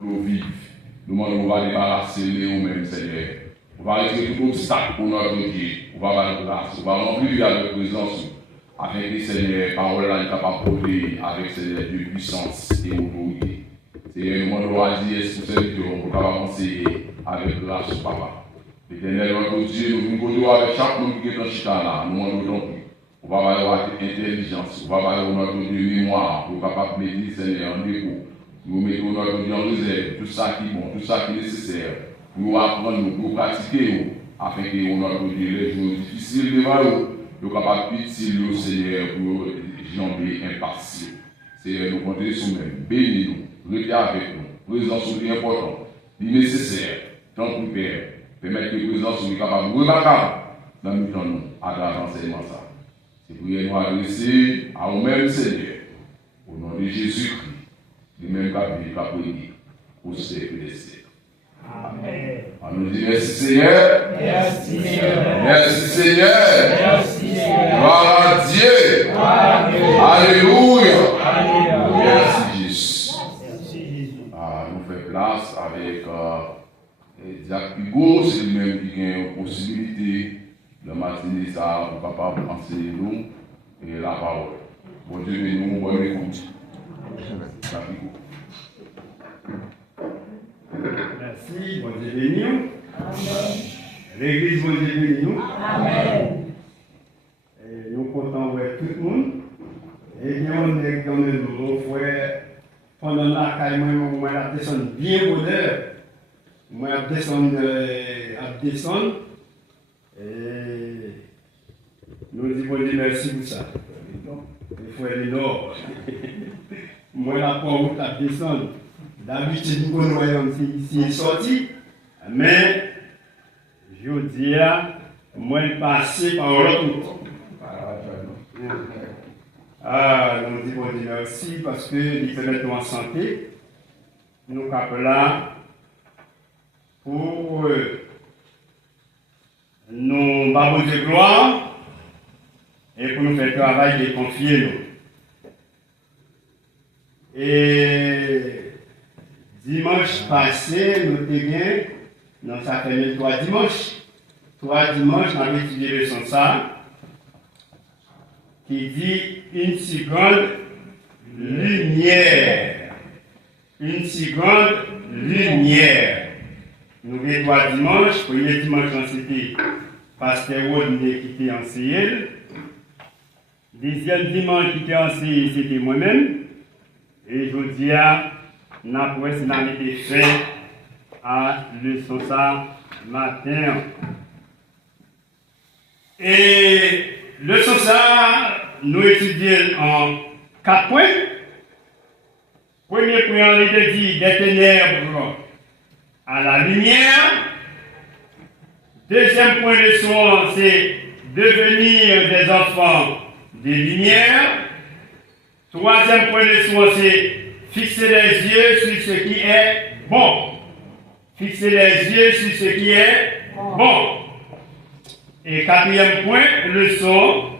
nous vivre. Nous va débarrasser nous-mêmes, Seigneur. On va retirer tout obstacle pour notre Dieu. On va avoir grâce. On va remplir avec présence. Afin que Seigneur, parole là, est capable de porter avec Seigneur de puissance et autorité. Seigneur, nous demandons à Dieu, est-ce que vous savez pour avancer avec grâce, Papa. L'éternel, notre Dieu, nous venons avec chaque monde qui est dans le chita là. Nous demandons on va avoir intelligence, on va avoir notre Dieu mémoire, pour capable de mettre Seigneur en dépôt. Nous mettons notre Dieu en réserve, tout ça qui est bon, tout ça qui est nécessaire. Pour apprendre, pour pratiquer, afin que notre Dieu, les jours difficiles devant nous, nous sommes capables d'utiliser le Seigneur pour jamber impartial. Seigneur, nous comptons sur nous-mêmes. Bénis-nous, restez avec nous. Présence est importante, nécessaire, tant pour Père. Permettre que la présence soit capable de remarquable dans nous à travers l'enseignement. C'est pour nous adresser à nous-mêmes, Seigneur, au nom de Jésus-Christ, du même capri, au siècle des siècles. Amen. On nous dit merci Seigneur. Merci Seigneur. Merci Seigneur. Merci Seigneur. Gloire à Dieu. Alléluia. Alléluia. Merci Jésus. Nous faisons place avec Jacques Hugo, c'est lui-même qui a une possibilité de matinée ça pour capable enseigner nous et la parole. Bon Dieu, nous bonne écoute. Jacques Hugo. Merci, bon Dieu béni nous. Amen. L'église, bon Dieu béni nous. Amen. Et nous comptons avec tout le monde. Et bien, on est dans le nouveau frère. Pendant la caille, moi, la descendre bien bonheur. Moi, je descendre. Et nous disons bon Dieu merci pour ça. Il faut aller nord. Moi, la porte à descendre. D'habitude, nous voyons ici sorti, mais je dis, moi, passé par l'autre. Nous disons merci parce que nous permettons en santé. Nous sommes là pour nous babou de gloire et pour nous faire travail et confier nous. Et dimanche passé, nous avons ça fait 3 dimanches. 3 dimanches, nous avons étudié le son ça, qui dit une si grande lumière. Une si grande lumière. Nous avons 3 dimanches. Premier dimanche, c'était Pasteur Rodney qui était enseigné. Deuxième dimanche qui était enseigné, c'était moi-même. Et je dis à n'a été fait à leçon ça matin. Et leçon ça, nous étudions en 4 points. Premier point, on était dit des ténèbres à la lumière. Deuxième point de leçon, c'est devenir des enfants de lumière. Troisième point de leçon, c'est fixer les yeux sur ce qui est bon. Fixer les yeux sur ce qui est bon. Et quatrième point, leçon,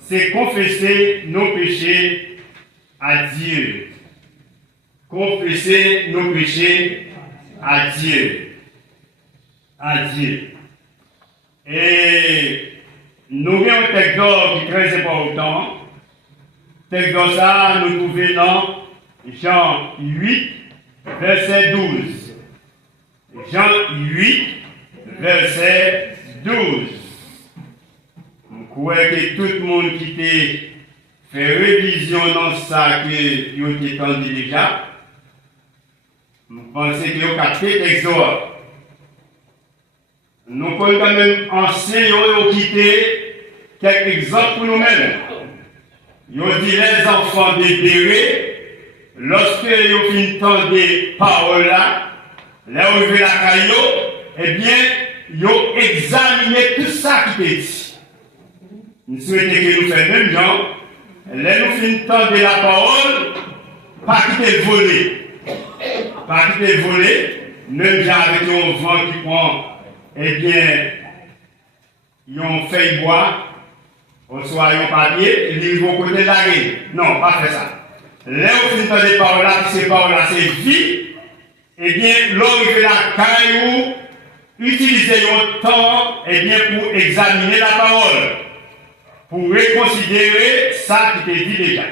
c'est confesser nos péchés à Dieu. Confesser nos péchés à Dieu. À Dieu. Et nous avons un texte d'or qui est très important. Texte d'or ça, nous trouvons dans Jean 8, verset 12. Jean 8, verset 12. Je crois que tout le monde qui fait révision dans ça que vous avez entendu déjà, je pense que vous avez fait l'exode. Nous pouvons quand même enseigner ou quitter quelques exemples pour nous-mêmes. Vous dit les enfants de Béré, lorsque vous entendez paroles là, là où vous la caillou, eh bien, vous examinez tout ça qui est dit. Nous souhaitons que nous fassions même genre, là nous entendez la parole, pas quitter voler. Pas quitter voler, même genre avec un vent qui prend, eh bien, ils ont fait bois, on soit un papier, ils vont côté de la rue. Non, pas faire ça. Là où vous entendez paroles là, ces paroles là, c'est vie. eh bien, l'homme de la caillou, utilisez un temps, eh bien, pour examiner la parole, pour reconsidérer ça qui t'est dit déjà.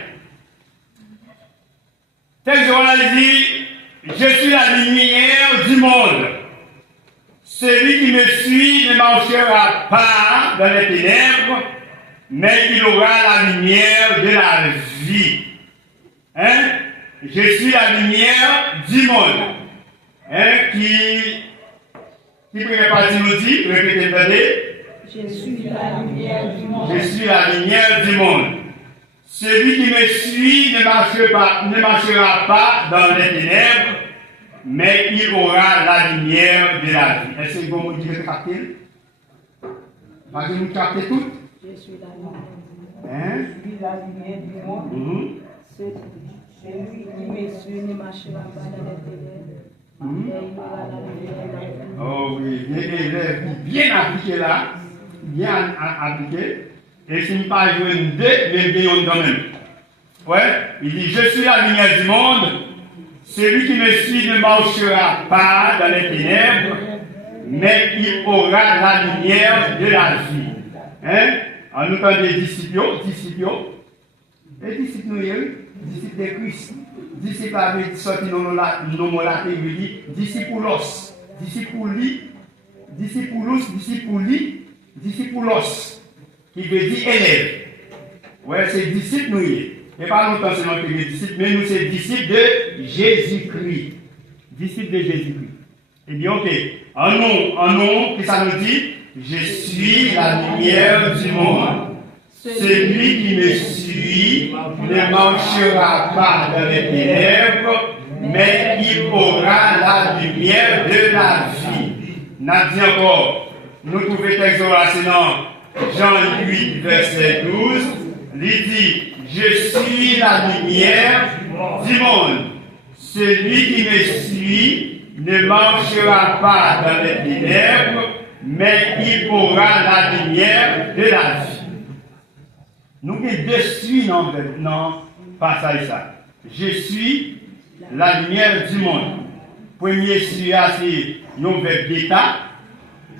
Texte dit, je suis la lumière du monde. Celui qui me suit ne marchera pas dans les ténèbres, mais il aura la lumière de la vie. Hein? Je suis la lumière du monde. Hein? Qui première partie nous dit, répétez, attendez. Je suis la lumière du monde. Je suis la lumière du monde. Celui qui me suit ne marchera pas dans les ténèbres, mais il aura la lumière de la vie. Est-ce que vous me dites capter? Parce que vous captez tout? Je suis la lumière. Hein? Je suis la lumière du monde. Celui qui me suit ne marchera pas dans les ténèbres, mais il aura la lumière de la vie. Oh oui, bien appliqué là, bien appliqué. Et ce n'est pas joué une deux, mais bien quand même. Ouais, il dit, je suis la lumière du monde. Celui qui me suit ne marchera pas dans les ténèbres, mais il aura la lumière de la vie. Hein? En nous temps des disciples, les disciples nous, disciples de Christ. Disciples avec sorti dans la latin, il dit discipoulos, discipoulos, qui veut dire élève. Ouais, c'est disciples nous. Et pas longtemps seulement que les disciples, mais nous c'est disciples de Jésus-Christ. Disciples de Jésus-Christ. Et bien, ok, en nom, qu'est-ce que ça nous dit? Je suis la lumière du monde. Celui qui me suit ne marchera pas dans les ténèbres, mais il aura la lumière de la vie. N'a dit encore, nous trouvons texte dans Jean 8, verset 12, il dit, je suis la lumière du monde. Celui qui me suit ne marchera pas dans les ténèbres, mais il aura la lumière de la vie. Nous avons deux suis dans le passage ça. Je suis la lumière du monde. Premier suis, c'est un verbe d'état,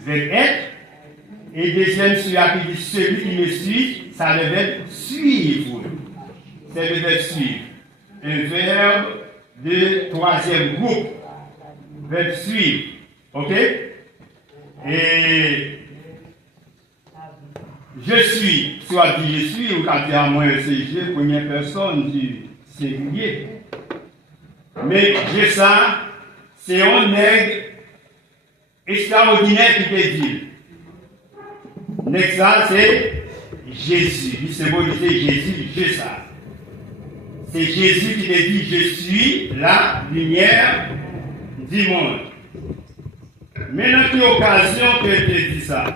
verbe être. Et deuxième suis, qui dit celui qui me suit, ça le verbe suivre. C'est le verbe suivre. Un verbe de troisième groupe. Verbe suivre. Ok? Et je suis, soit dit je suis, ou quand dire à moi c'est je, première personne du singulier. Mais je ça, c'est un nègre extraordinaire qui te dit. Nègre ça, c'est Jésus. Il symbolise Jésus, je ça. C'est Jésus qui te dit je suis la lumière du monde. Maintenant, quelle occasion que te dit ça?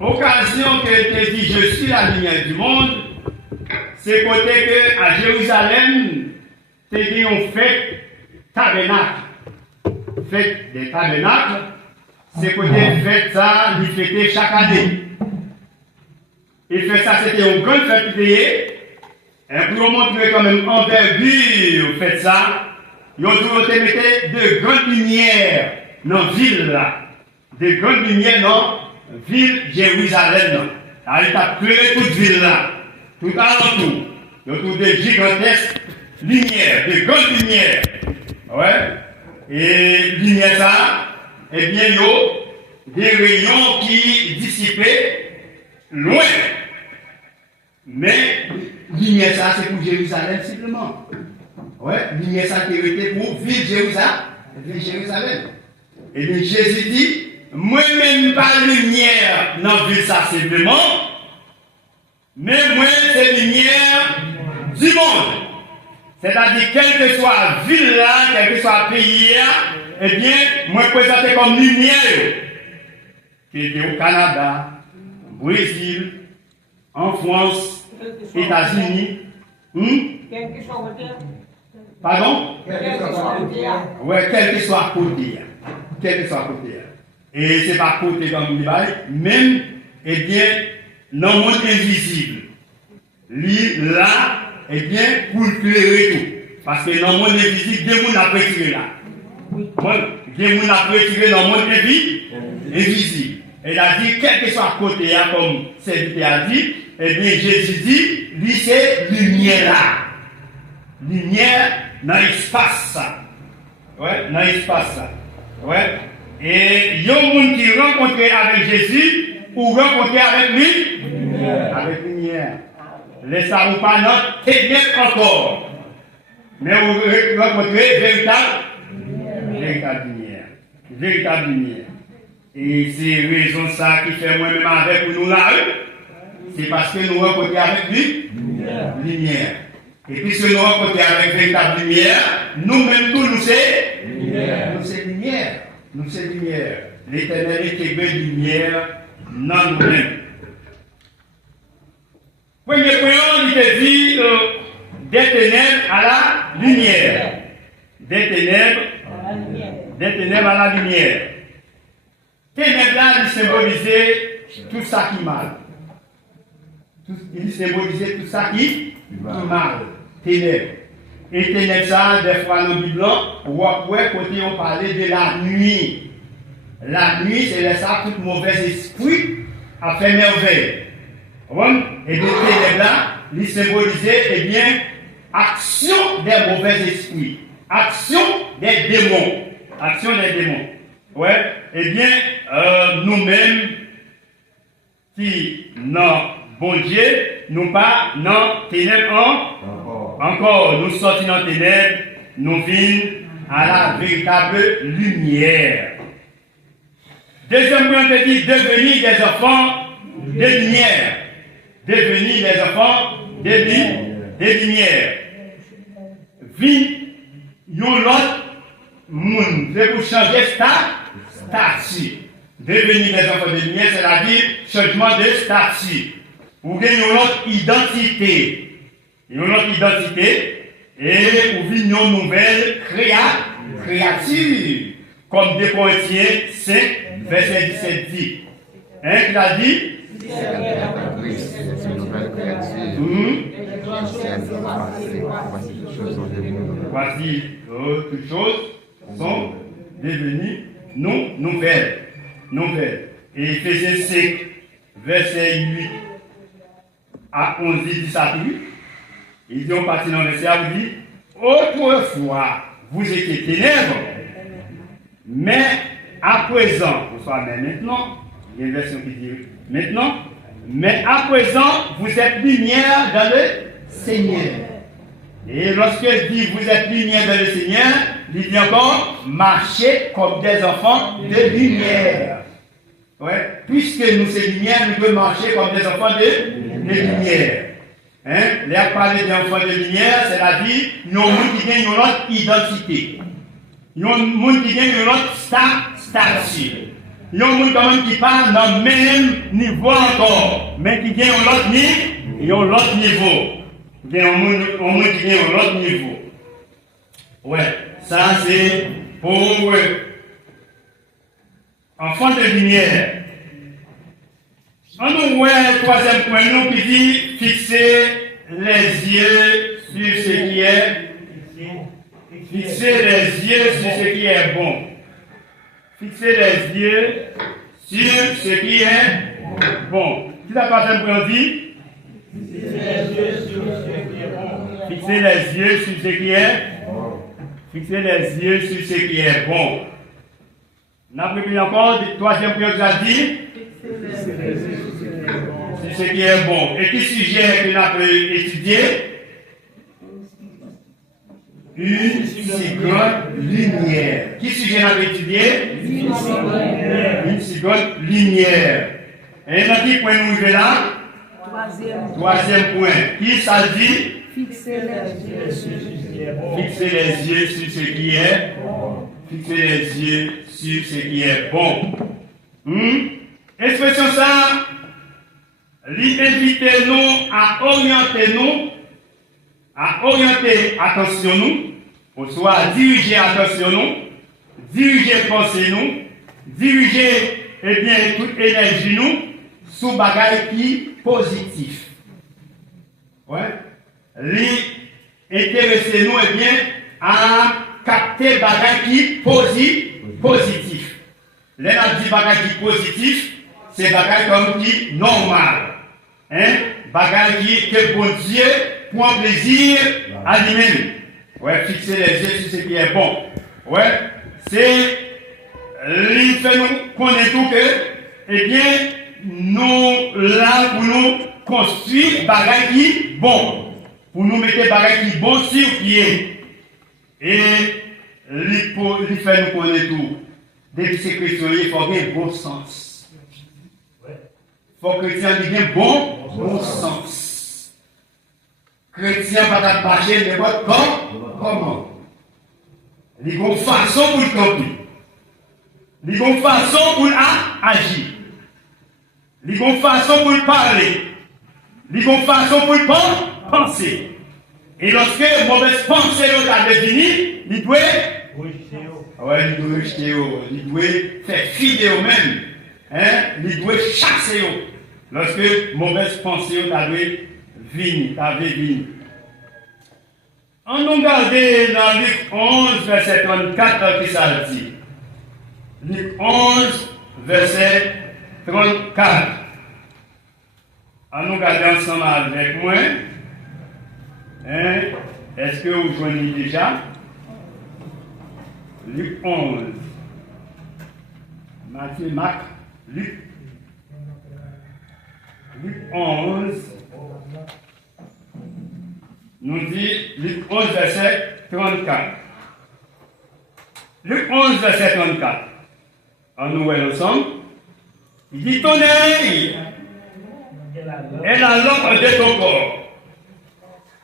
Occasion que te dit je suis la lumière du monde, c'est côté que à Jérusalem, te dit on fait tabernacle. Fête des tabernacles, c'est côté fête ça, il fêtait chaque année. Et fait ça, c'était une grande fête payée. Et pour montrer quand même envergure, faites ça, ils ont toujours mis de grandes lumières dans la ville là. De grandes lumières dans la ville Jérusalem. Alors, il a créé toute ville là. Tout alentour. Ils ont trouvé de gigantesques lumières, de grandes lumières. Ouais. Et lumière ça, eh bien, il y a des rayons qui dissipaient loin. Mais, lumière ça, c'est pour Jérusalem simplement. Ouais, lumière ça qui était pour ville Jérusalem. Et bien, Jésus dit, moi-même pas lumière dans la ville ça simplement, mais moi c'est lumière du monde. C'est-à-dire, quelle que soit la ville là, quel que soit le pays là, eh bien, moi présenté comme lumière, qui était au Canada, au Brésil, en France, États-Unis. Quel que soit le terre. Pardon? Quel que soit le terre. Oui, quel que soit le côté. Quel que soit le côté. Et ce n'est pas côté comme vous dites, même, eh bien, dans le monde invisible. Lui, là, eh bien, pour éclairer tout. Parce que dans le monde invisible, deux mondes après tiré là. Il y a des gens qui retiré dans le monde invisible. Il a dit, quel que soit côté, comme serviteur a dit, eh bien, Jésus dit, lui, c'est lumière là. Lumière dans l'espace. Ouais, dans l'espace. Ouais. Et il y a des gens qui rencontrent avec Jésus ou rencontrent avec lui. Avec lumière. Laissez-vous pas notre ténèbres encore. Mais vous rencontrez véritable lumière. Véritable lumière. Et c'est raison ça qui fait moi-même avec nous là. C'est parce que nous rencontrons avec lui lumière. Et puisque nous rencontrons avec véritable lumière, nous-mêmes tous nous c'est lumière. Nous c'est lumière. Nous c'est lumière. L'Éternel est de lumière dans nous-mêmes. Premier point, il te dit des ténèbres à la lumière. Des ténèbres à la lumière. Ténèbres là, il symbolisait tout ça qui mal. Il symbolisait tout ça qui mal. Ténèbres. Et ténèbres ça, des fois dans le Bible, côté on parlait de la nuit. La nuit, c'est ça, tout mauvais esprit a fait merveille. Et les ténèbres là, il symbolisait, eh bien, action des mauvais esprits. Action des démons. Action des démons. Ouais. Eh bien, nous-mêmes, qui, non, bon Dieu, nous pas, non, ténèbres encore. Nous sortons dans ténèbres, nous venons à la véritable lumière. Deuxième point, on dit, devenir des enfants de lumière. Devenir des enfants de lumière. Vivre, yon l'autre monde. C'est pour changer statut. Devenir des enfants de lumière, c'est-à-dire changement de statut. Vous gagnez une autre identité. Une autre identité. Et vous vivez une nouvelle créature. Comme 2 Corinthiens 5, verset 17 dit. Hein, il a dit? C'est une nouvelle créature. Voici, toutes choses sont devenues nouvelles. Et Éphésiens 5, verset 8 à 11 dit ça tout. Il dit, on partit dans le verset, vous dit, autrefois, vous étiez ténèbres, mais à présent, vous savez maintenant, il y a une version qui dit maintenant, mais à présent, vous êtes lumière dans le Seigneur. Et lorsqu'il dit vous êtes lumière dans le Seigneur, il dit encore marchez comme des enfants de lumière. Ouais. Puisque nous sommes lumière, nous devons marcher comme des enfants de lumière. Hein? Là, parler d'enfants de lumière, c'est-à-dire nous avons qui gagnent notre identité. Nous avons qui gagnent notre statut. Il y a des gens qui parlent dans le même niveau encore, mais qui gagnent l'autre niveau. Il y a des gens qui gagnent l'autre niveau. Ouais, ça c'est pour enfants de lumière. On nous voit le troisième point nous qui dit fixer les yeux sur ce qui est. Fixer les yeux sur ce qui est bon. Fixer les yeux sur ce qui est bon. Qui la troisième point dit? Fixer les yeux sur ce qui est bon. Fixer les yeux sur ce qui est bon. On a pris encore le troisième point que j'ai dit. Sur ce qui est bon. Et qui suggère que l'on peut étudier? Une si grande lumière. Qui suggère qu'on peut étudier? Une si grande lumière. Et dans qui point nous est là? Troisième point. Qui ça dit? Fixer les yeux sur ce qui est bon. Fixer les yeux sur ce qui est bon. Fixer les yeux sur ce qui est bon. Expression ça, invitez-nous à orienter attention nous, soit à diriger attention nous, diriger pensée nous, diriger toute énergie nous, sous bagaille qui positif. Ouais. Intéressez-nous à capter bagage qui positif. Là, on dit bagage qui positif, c'est bagage comme qui normal. Hein? Bagage qui que bon Dieu prend plaisir à lui-même. Ouais, fixer les yeux sur ce qui est bon. Ouais, c'est lui fait nous connaître tout que, eh bien, nous là pour nous construire bagage qui bon. Pour nous mettre bagage qui bon sur pied. Et lui fait nous connaître tout. Depuis ces chrétiens, il faut avoir un bon sens. Il faut que chrétien ait un bon sens. Chrétien ne va pas marcher n'importe comment. Il y a une façon pour le camper. Il y a une façon pour agir. Il y a une façon pour parler. Il y a une façon pour penser. Et lorsque une mauvaise pensée est devenue, il doit rejeter, il doit faire filer eux-mêmes. Hein? Il doit chasser eux. Lorsque mauvaise pensée est venue. On nous regarde dans Luc 11, verset 34, qui ça dit. Luc 11, verset 34. On nous regarde ensemble avec moi. Hein? Est-ce que vous joignez déjà? Luc 11. Matthieu, Marc, Luc. Luc 11. Nous dit Luc 11, verset 34. Luc 11, verset 34. En nous voyons ensemble. Il dit ton œil est la lampe de ton corps.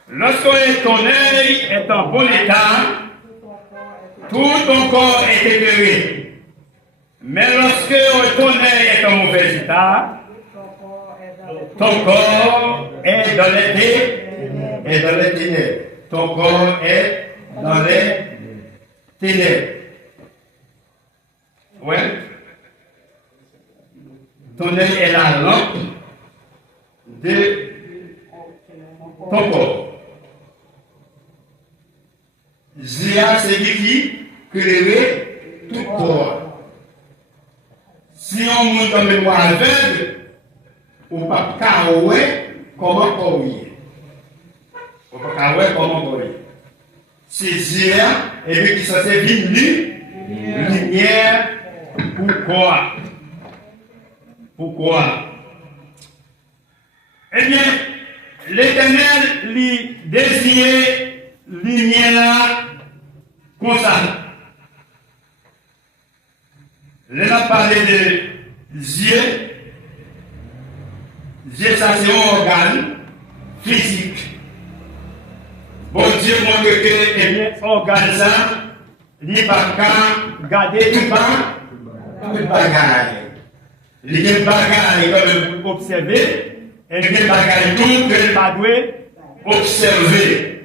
Lorsque ton œil est en bon état, tout ton corps est éclairé. Mais lorsque ton œil est en mauvais état, ton corps est dans les ténèbres. Ton corps est dans les ténèbres. Ouais. Ton œil est la lampe de ton corps. Zia, c'est lui qui crée tout corps. Si on monte comme une voie aveugle, on ne peut pas comment courir. On ne peut pas comment courir. C'est Zia, et bien qui s'en sert lumière. Pourquoi? Pourquoi? Eh bien, l'Éternel lui désignait lumière là comme ça. Là, on a parlé de yeux. Yeux, ça c'est un organe physique. Bon Dieu montre que, eh bien, organe ça, il ne va pas garder tout le bagage. Il y a des bagages comme observer, et il y a des bagages tout que le pas observer.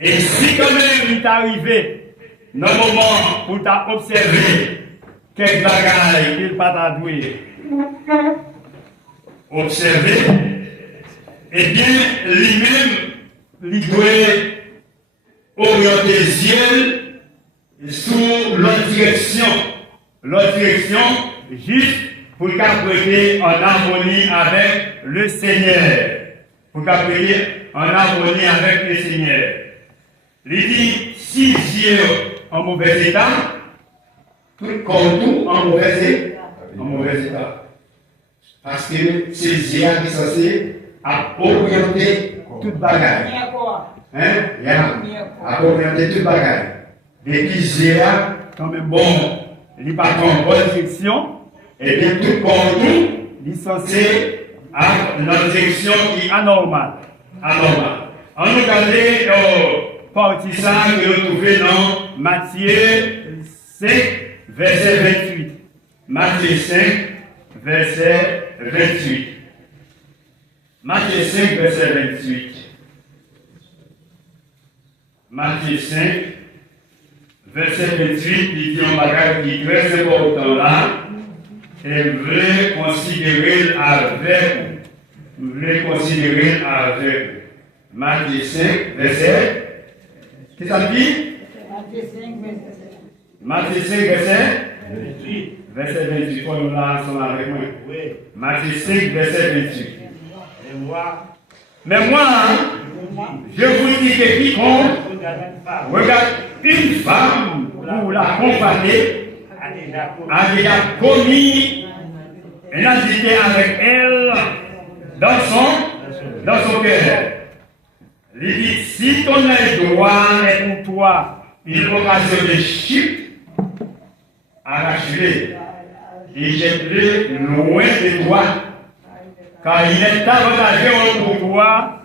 Et si quand même il est arrivé, dans le moment où tu as observé quelques bagages qu'il pas doué observer, eh bien, lui-même, il doit orienter les yeux sous l'autre direction. L'autre direction, juste pour qu'après en harmonie avec le Seigneur. Pour qu'après en harmonie avec le Seigneur. Il dit, si Dieu en mauvais état, tout comme tout en mauvais état. Parce que c'est Dieu qui est censé orienter toute bagage. À orienter toute bagage. Et puis Dieu, quand même bon, il n'est pas en bonne direction. Et bien tout comme tout, il est censé avoir une direction qui est anormale. On nous regarde partie ça que nous trouvons dans Matthieu 5, verset 28. Matthieu 5, verset 28. Matthieu 5, verset 28. Matthieu 5, verset 28, il dit un bagage qui est très important là. Et voulait considérer avec Matthieu 5, verset. Qu'est-ce que ça dit? Matthieu 5, verset 28. Faut nous là ensemble avec moi. Matthieu 5, verset 28. Mais moi, je vous dis que quiconque regarde une femme pour la comparer, a déjà commis une adultère avec elle dans son cœur. Il dit, si ton œil droit est pour toi une occasion de chute, arrache-le et jette-le loin de toi, car il est avantageux pour toi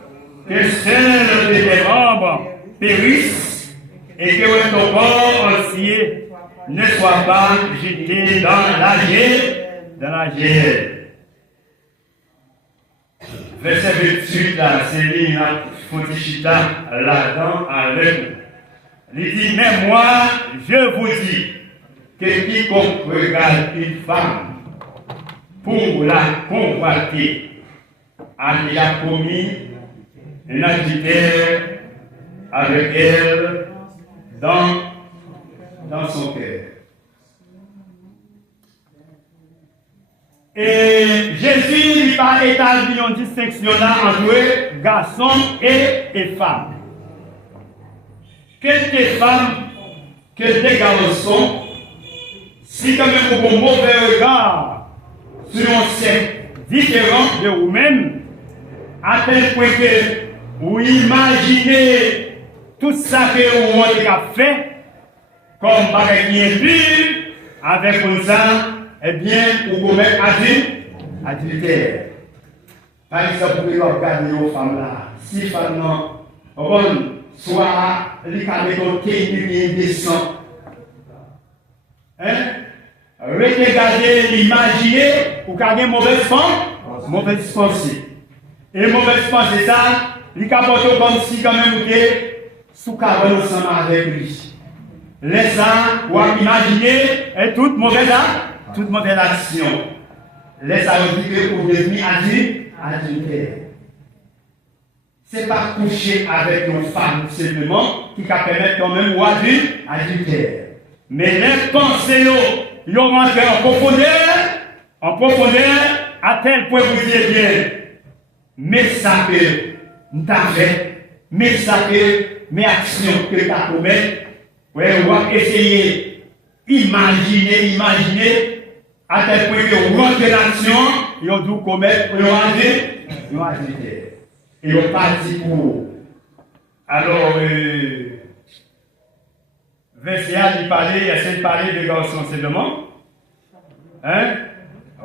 que seul de tes membres périssent et que ton corps entier ne soit pas jeté dans la guerre. Verset 28, là, c'est l'île, Fontichita, là-dedans, avec nous. Il dit, mais moi, je vous dis, que quiconque regarde une femme pour la convoiter a déjà commis un adultère avec elle dans son cœur. Et Jésus n'a pas établi une distinction là entre garçons et femmes. Que des femmes, que des garçons, si quand même vous avez un mauvais regard sur un sexe différent de vous-même, à tel point que vous imaginez tout ça que vous avez fait, comme par exemple avec un ça, eh bien, vous commettez adultère. Par exemple, vous pouvez regarder aux femmes là, si les femmes non, soit les caméras qui descendent. Regardez, l'imaginer, ou garder mauvaise pensée. Et mauvaise pensée, ça, il capote comme si quand même vous êtes sous cabane ensemble avec lui. Laissez ça, ou imaginer, et toute mauvaise action. Laissez ça vous dire que vous devenez adultère. Ce n'est pas coucher avec une femme simplement qui va permettre quand même ou adultère. Mais les pensées, ils ont rentré en profondeur, à tel point que vous dites bien, mais ça que nous avons fait, mais ça que mes actions que tu as commises, on va essayer d'imaginer, à tel point que vous rentrez dans l'action, ils ont dû commettre, ils ont adultère. Et on partit pour. Alors, verset A, il essaie de parler de garçons seulement. Hein?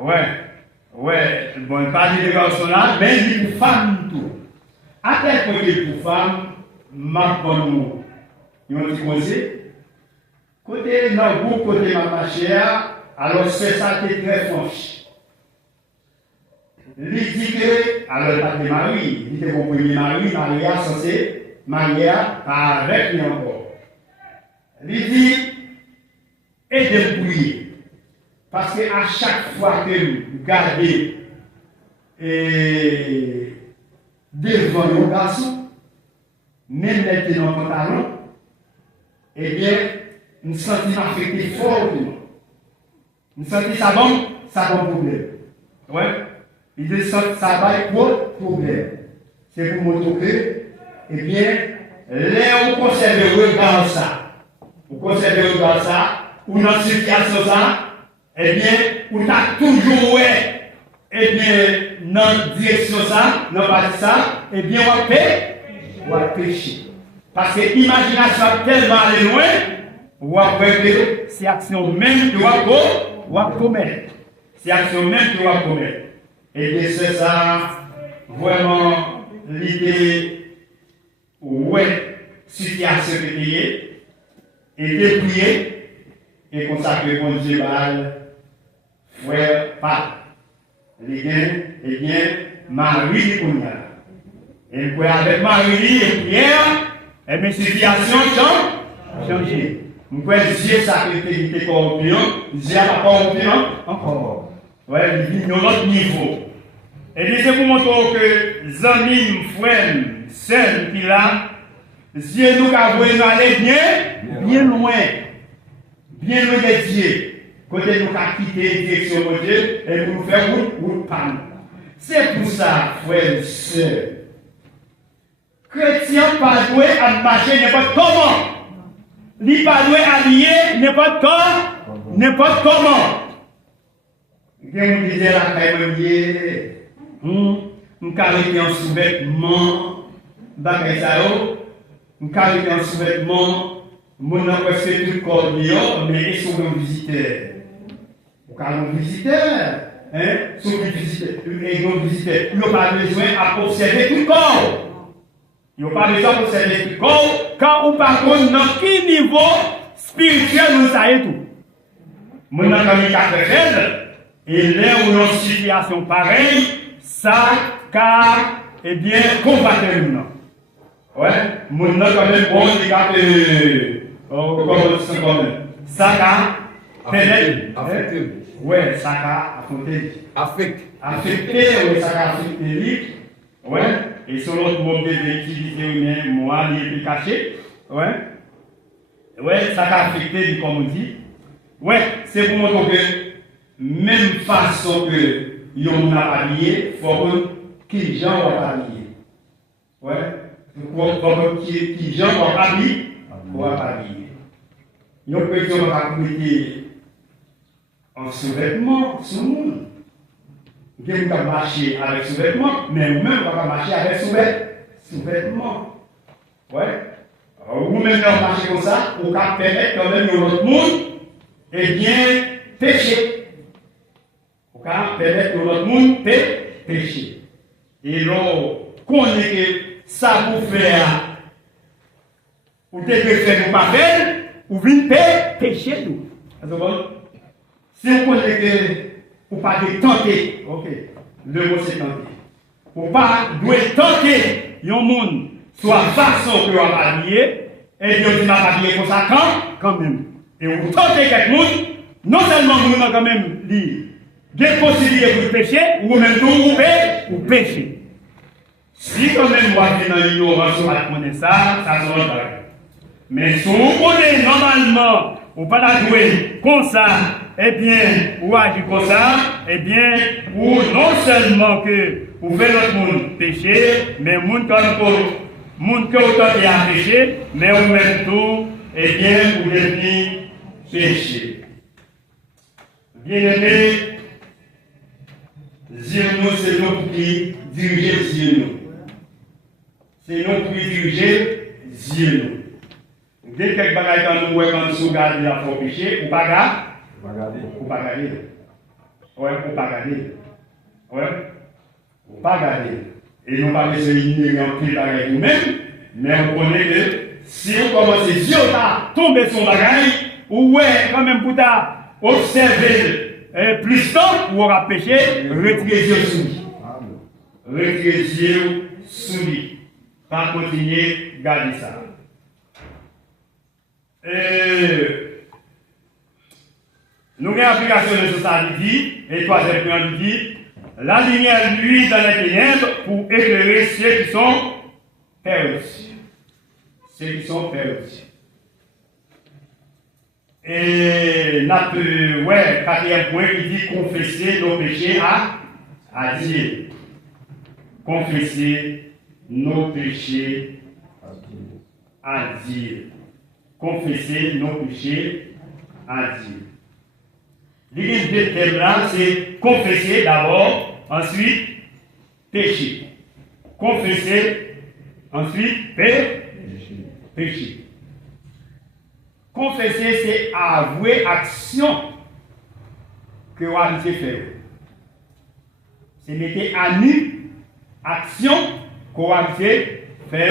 Ouais. Bon, il parle de garçons là, mais il dit pour femmes tout. À tel point que pour femmes, ma bonne ils ont dit côté, non, vous, côté ma chère, alors c'est ça qui est très franche. Il dit que, alors pas de mari, il dit que mon premier mari, Maria, censé marier avec lui encore. Il dit, et de prier. Parce que à chaque fois que vous gardez devant nos garçons, même les dans le pantalon, eh bien, nous sentons affecté fortement. Nous sentons ça bon problème. Ouais. Il dit ça va être gros problème. C'est pour montrer que, eh bien, là où vous conservez le regard ça, ou dans cette situation ça, eh bien, vous avez toujours, eh bien, dans la direction ça, dans la partie ça, eh bien, on va pécher. Parce que l'imagination est tellement allée loin, on va faire ces actions même que on va commettre. Ces actions même que on va commettre. Et bien, c'est ça, vraiment, l'idée, situation que tu es, et dépouiller, et consacrer mon Dieu, frère, pas. L'idée, eh bien, Marie, et puis avec Marie et Pierre, et mes situations ont changé. Vous pouvez dire ça que tu es corrompu, Dieu n'a pas corrompu encore. Ouais, il vit à notre niveau. Et c'est pour montrer que les amis, frères, sœurs qui là, Dieu nous a voulu aller bien loin. Bien loin de Dieu. Côté nous a quitté direction de Dieu et nous faire route par nous. C'est pour ça, frères et sœurs, chrétien pas doué à marcher n'importe comment. Il pas doué à habiller n'importe comment. Je me disais la caille, je me en sous-vêtement, je me en sous-vêtement, mon nom est tout le corps, mais ils sont un visiteur. Vous avez un visiteur, sont un visiteur, ils n'ont pas besoin d'observer tout le corps. Ils n'ont pas besoin d'observer tout le corps, quand on parle dans quel niveau spirituel nous savons tout. Mon nom est capable. Et là où une situation pareille, ça, car, eh bien, combattre nous. Ouais, mon nom quand même bon, il a quand même. Ça, car, affecté. Ouais, ça, car, affecté, oui, ça, car, affecté. Ouais, et sur l'autre mot de l'activité, moi, il est caché. Ouais, ça, car, affecté, comme on dit. Ouais, c'est pour montrer que, même façon que l'on a habillé, il faut que les gens vont habiller. Ouais. Il faut que les gens vont habiller. Il y a une question va mettre en sous-vêtement sur le monde. Vous pouvez marcher avec sous-vêtement, mais vous-même vous pouvez marcher avec sous-vêtement. Ouais. Vous-même vous marchez comme ça, pour permettre quand même à notre monde, eh bien, pécher. Car permettre que notre monde pécher. Et l'on connaît que ça vous fait, ou devez faire nous pas faire, ou venir pécher nous. Si on connaît que pour pas tenter, ok, le mot c'est tenter. Pour pas tenter un monde, soit façon que vous habillez, et bien vous habillé comme ça quand même. Et vous tentez quelque chose, non seulement vous avez quand même dit, bien considéré pour pécher, ou même vous pécher. Si quand même vous avez dans l'ignorance, vous connaissez ça se rend. Mais si vous connaissez normalement, ou pas la jouer comme ça, eh bien, ou agir comme ça, eh bien, ou non seulement que vous faites notre monde pécher, mais monde que vous tentez à pécher, mais vous même tout, eh bien, vous devenez pécher. Bien-aimés, Dieu-nous, c'est nous qui dirigeons Dieu-nous. C'est nous qui dirigeons Dieu-nous. Dès que quelques bagages quand nous voyons quand nous regardons la fois péché, ou pas garder. Ou pas garder. Ouais, ou pas garder. Ouais, ou pas garder. Et nous pas besoin d'ignorer en pile avec nous-mêmes, mais on connaît que si on commence Dieu à tomber son bagage, ou ouais, quand même pour observer plus temps, ou aura péché, retirer Dieu sous lui. Retirer Dieu sous lui. Pas continuer à garder ça. Nous avons l'application de ça dit, et troisième point dit, la lumière luit dans les ténèbres pour éclairer ceux qui sont perdus. Ceux qui sont perdus. Et notre quatrième point qui dit confesser nos péchés à Dieu. Confesser nos péchés à Dieu. Confesser nos péchés à Dieu. L'idée de ce thème-là, c'est confesser d'abord, ensuite pécher. Confesser, ensuite pécher. Confesser, c'est avouer action que vous avez fait. C'est mettre à nu action que vous avez fait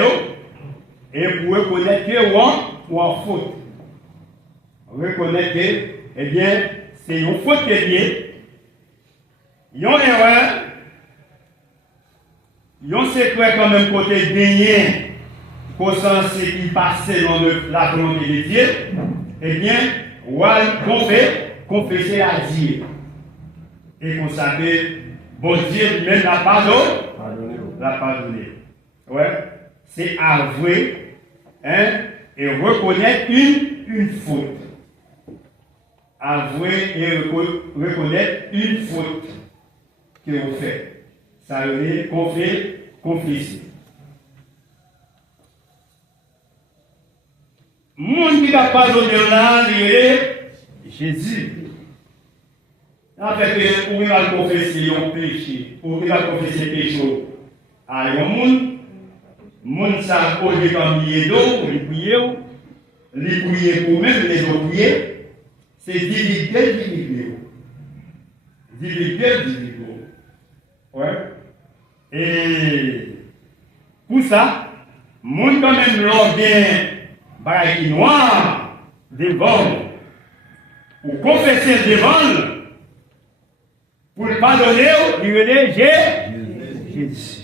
et pour reconnaître que vous en faute. Reconnaître que, eh bien, c'est une faute qui est liée. Il y a une erreur. Il y a un secret quand même côté gagné. Qu'au sens qui passe selon la volonté de Dieu, eh bien, confesser à Dieu. Et consacrer, bon Dieu lui-même la pardonné. Ouais, c'est avouer et reconnaître une faute. Avouer et reconnaître une faute que vous faites. Ça veut dire confesser. Monde qui a pardonné là, c'est Jésus. En fait, pour il va confesser un péché, pour il va confesser péché à un monde ça pose comme billet d'eau, il prier pour même les autres prier. C'est diviguer. Ouais. Et pour ça, monde quand même l'ordre bagaille noir devant, pour confesser devant, pour le pardonner, il relève Jésus.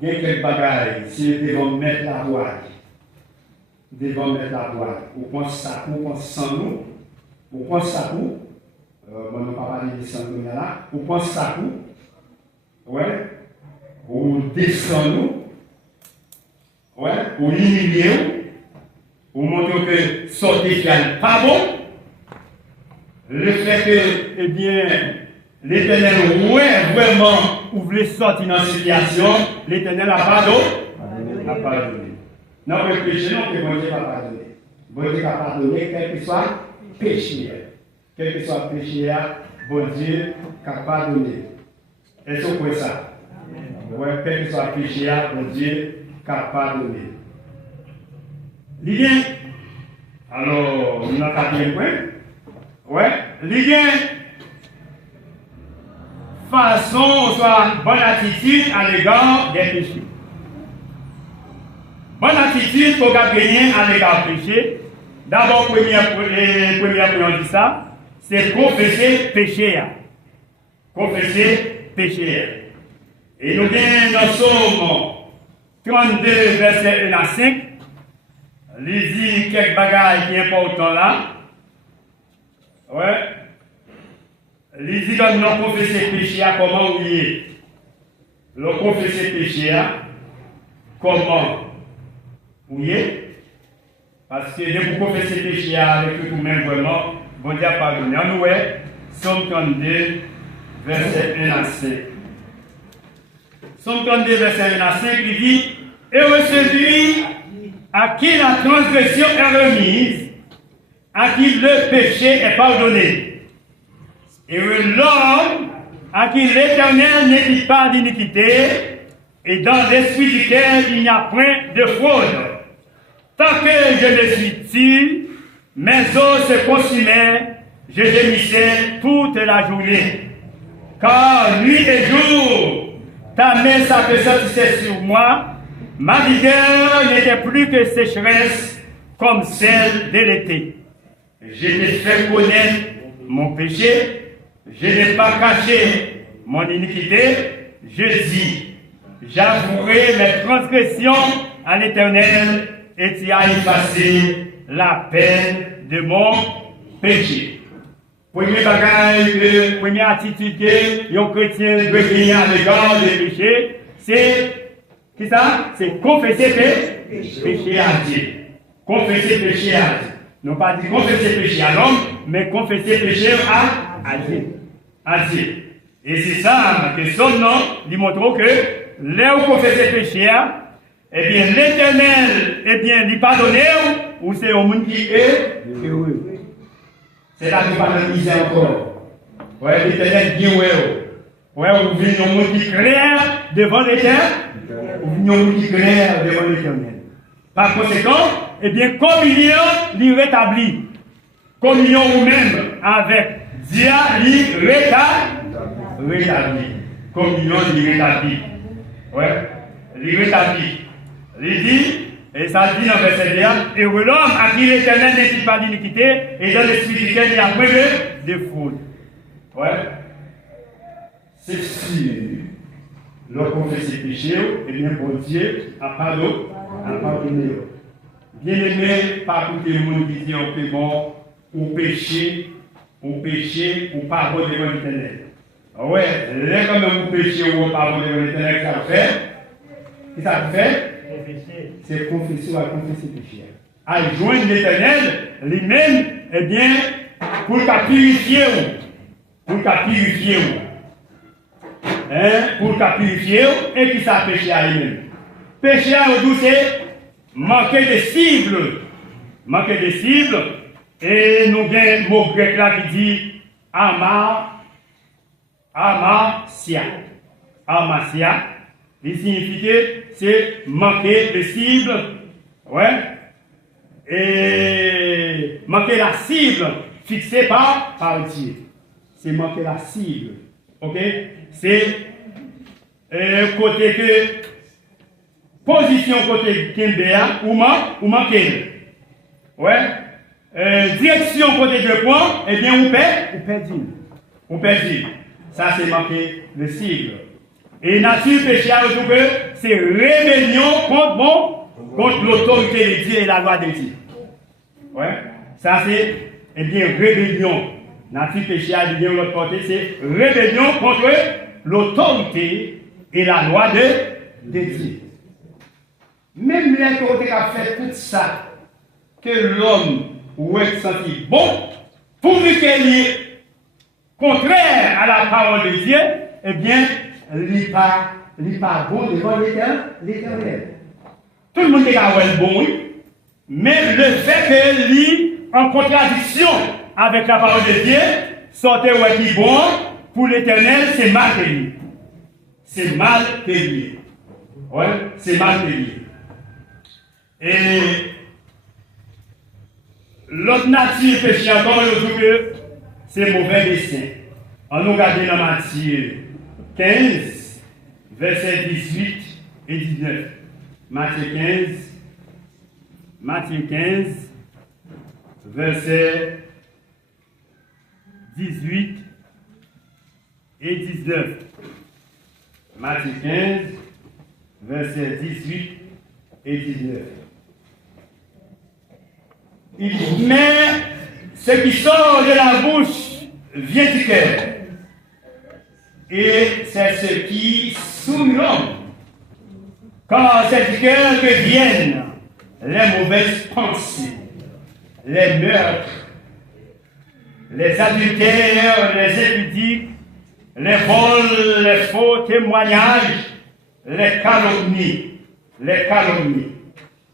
Il y a quelques bagailles, si devant mettre la voile. Ou prend ça, ou prend sans nous, ou prend ça, on n'a pas parlé de ça là, ou prend ça, ouais, ou descend nous, ouais, ou humilier, ou montrer que sortir n'est pas bon, le fait que, eh bien, l'Éternel, ouais, vraiment, vous voulez sortir dans cette situation, l'Éternel a pardonné. Non, le péché, non, que bon Dieu va pardonner. Bon Dieu va pardonner, quel que soit péché. Quel que soit péché, bon Dieu va pardonner. Est-ce que vous voyez ça? Oui, quel que soit péché, bon Dieu va pardonner. L'idée, alors, on n'a pas bien point. Oui, l'idée, façon, soit bonne attitude à l'égard des péchés. Bonne attitude pour gagner à l'égard du péché. D'abord, première point, on dit ça, c'est confesser péché. Confesser péché. Et nous venons dans Somme 32, verset 1 à 5. Il dit quelques bagages qui sont importants là. Ouais. Il dit que nous confesser péché, comment oublier? Le confesser péché, comment? Oui, parce que dès que vous confessez péché avec vous-même vraiment, bon Dieu a pardonné. En nous, Somme 32, verset 1 à 5. Somme 32, verset 1 à 5, il dit, heureux celui à qui la transgression est remise, à qui le péché est pardonné. Heureux l'homme à qui l'Éternel n'évite pas d'iniquité, et dans l'esprit duquel il n'y a point de fraude. Tant que je me suis tué, mes os se consumaient, je gémissais toute la journée. Car nuit et jour, ta main s'appesantissait sur moi, ma vigueur n'était plus que sécheresse comme celle de l'été. Je t'ai fait connaître mon péché, je n'ai pas caché mon iniquité, je dis, j'avouerai mes transgressions à l'Éternel, et tu as effacé la peine de mon péché. Première attitude que un chrétien doit gagner à l'égard des péchés, c'est qui ça? C'est confesser péché à Dieu. Confesser péché à Dieu. Non pas dire confesser péché à l'homme, mais confesser péché à Dieu. À Dieu. Et c'est ça que son nom lui montre que là où confesser péché, eh bien, l'Éternel, eh bien, lui pardonner, ou c'est un monde qui est heureux. C'est là qu'il va nous misère encore. Ouais, l'Éternel dit ouais. Ouais, vous venez un monde qui clair devant l'Éternel, vous venez un monde qui clair devant l'Éternel. Par conséquent, eh bien, communion lui rétablit. Communion vous-même avec Dieu lui rétablit. Communion lui rétablit. Ouais, lui rétablit. Il dit, et ça dit dans le verset 1, heureux l'homme à qui l'Éternel n'est pas d'iniquité, et dans l'esprit duquel il y a point de fraude. Ouais. C'est si leur confesser péché, et bien pour Dieu, à pardonner. Bien aimé, pas tout le monde qui dit, ok, bon, ou péché, ou pardon devant l'Éternel. Ouais, là quand même, ou péché, ou pardon devant l'Éternel, ça fait. Et ça fait c'est confession à confesser péché. À joindre l'Éternel, lui-même, eh bien, pour qu'à purifier, pour qu'à purifier, pour qu'à purifier, et qui ça péché à lui-même. Péché à nous, c'est manquer de cible. Manquer de cible, et nous avons un mot grec là qui dit amasia. Amasia, il signifie que c'est manquer de cible, ouais, et manquer la cible fixée par Dieu. C'est manquer la cible, ok? C'est côté que, position côté Kimbea ou manquer, ouais, direction côté de point, eh bien, on perd. Ça, c'est manquer de cible. Et nature péché à retour que c'est rébellion contre l'autorité de Dieu et la loi de Dieu. Ouais. Ça c'est, eh bien, rébellion. Nature péché à de l'autre côté, c'est rébellion contre l'autorité et la loi de Dieu. Même les côtés qui a fait tout ça, que l'homme ou est senti bon, pourvu qu'elle est contraire à la parole de Dieu, eh bien, il n'est pas bon devant l'Éternel. Tout le monde est bon, oui, mais le fait qu'il est en contradiction avec la parole de Dieu, sortez où est bon, pour l'Éternel, c'est mal payé. C'est mal payé. Ouais, c'est mal payé. Et l'autre nature péché encore, que c'est mauvais dessein. On nous regarde dans Matthieu 15, versets 18 et 19. Matthieu 15, versets 18 et 19. Matthieu 15, versets 18 et 19. Il dit, mais ce qui sort de la bouche vient du cœur. Et c'est ce qui souille l'homme. Car c'est du cœur que viennent les mauvaises pensées, les meurtres, les adultères, les impudiques, les vols, les faux témoignages, les calomnies.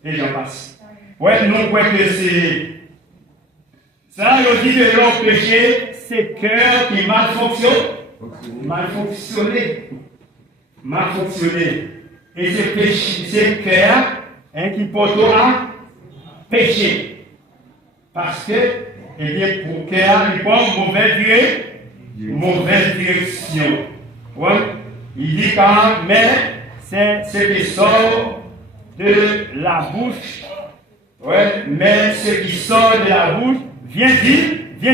Et j'en passe. Ouais, nous croyons que c'est ça, on dit que l'homme péché, c'est cœur qui mal fonctionné. Et c'est péché, c'est cœur qui porte à péché. Parce que, eh bien, pour cœur, il prend mauvaise direction. Ouais. Il dit quand mais c'est ce qui sort de la bouche. Ouais, mais ce qui sort de la bouche vient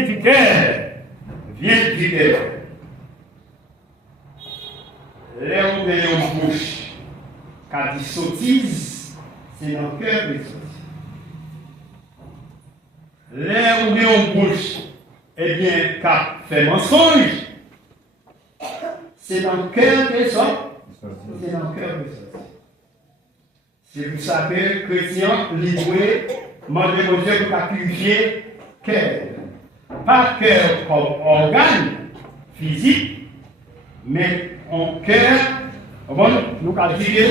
du cœur. Les ouvriers en bouche, quand ils sottisent, c'est dans le cœur des sottises. Les ouvriers en bouche, eh bien, quand fait mensonge, c'est dans le cœur des sottises. C'est pour ça que les chrétiens, livrés, demandent au Dieu pour purifier le cœur. Pas cœur comme organe physique, mais en cœur, nous avons dit que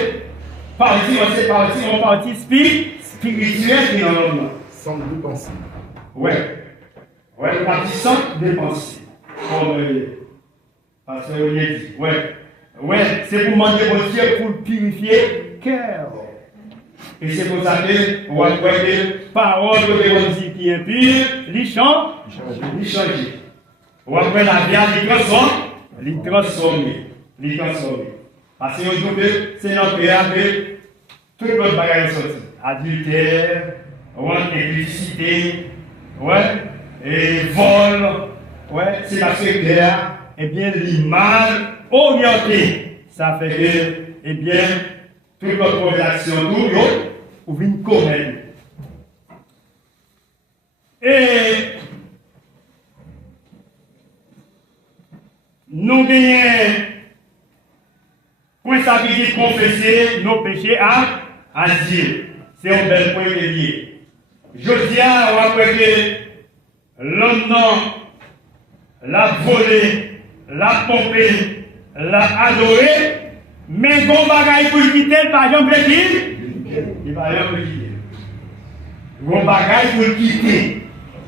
partie spirituelle qui est dans l'homme. Centre de pensée. Ouais, partie centre de pensée. Comme parce que vous dit. Ouais, c'est pour demander au Dieu pour purifier le cœur. Et c'est pour ça que, on va voir que parole de Dieu qui est impure, les changer. On va voir la vie, les transformer. Parce que aujourd'hui, c'est notre cœur que tout notre bagage est sorti. Adultère, impudicité, et vol, c'est parce que le cœur, eh bien, l'image orientée. Ça fait que, eh bien, toute notre réaction, ou vient commettre. Et nous gagnons pour ça veut dire confesser nos péchés à Dieu. c'est un bel point qui est lié. Je dis à que l'homme non, l'a volé, l'a pompé, l'a adoré, mais bon bagaille pour le quitter, par exemple, il va rien le quitter. Bon bagaille pour le quitter,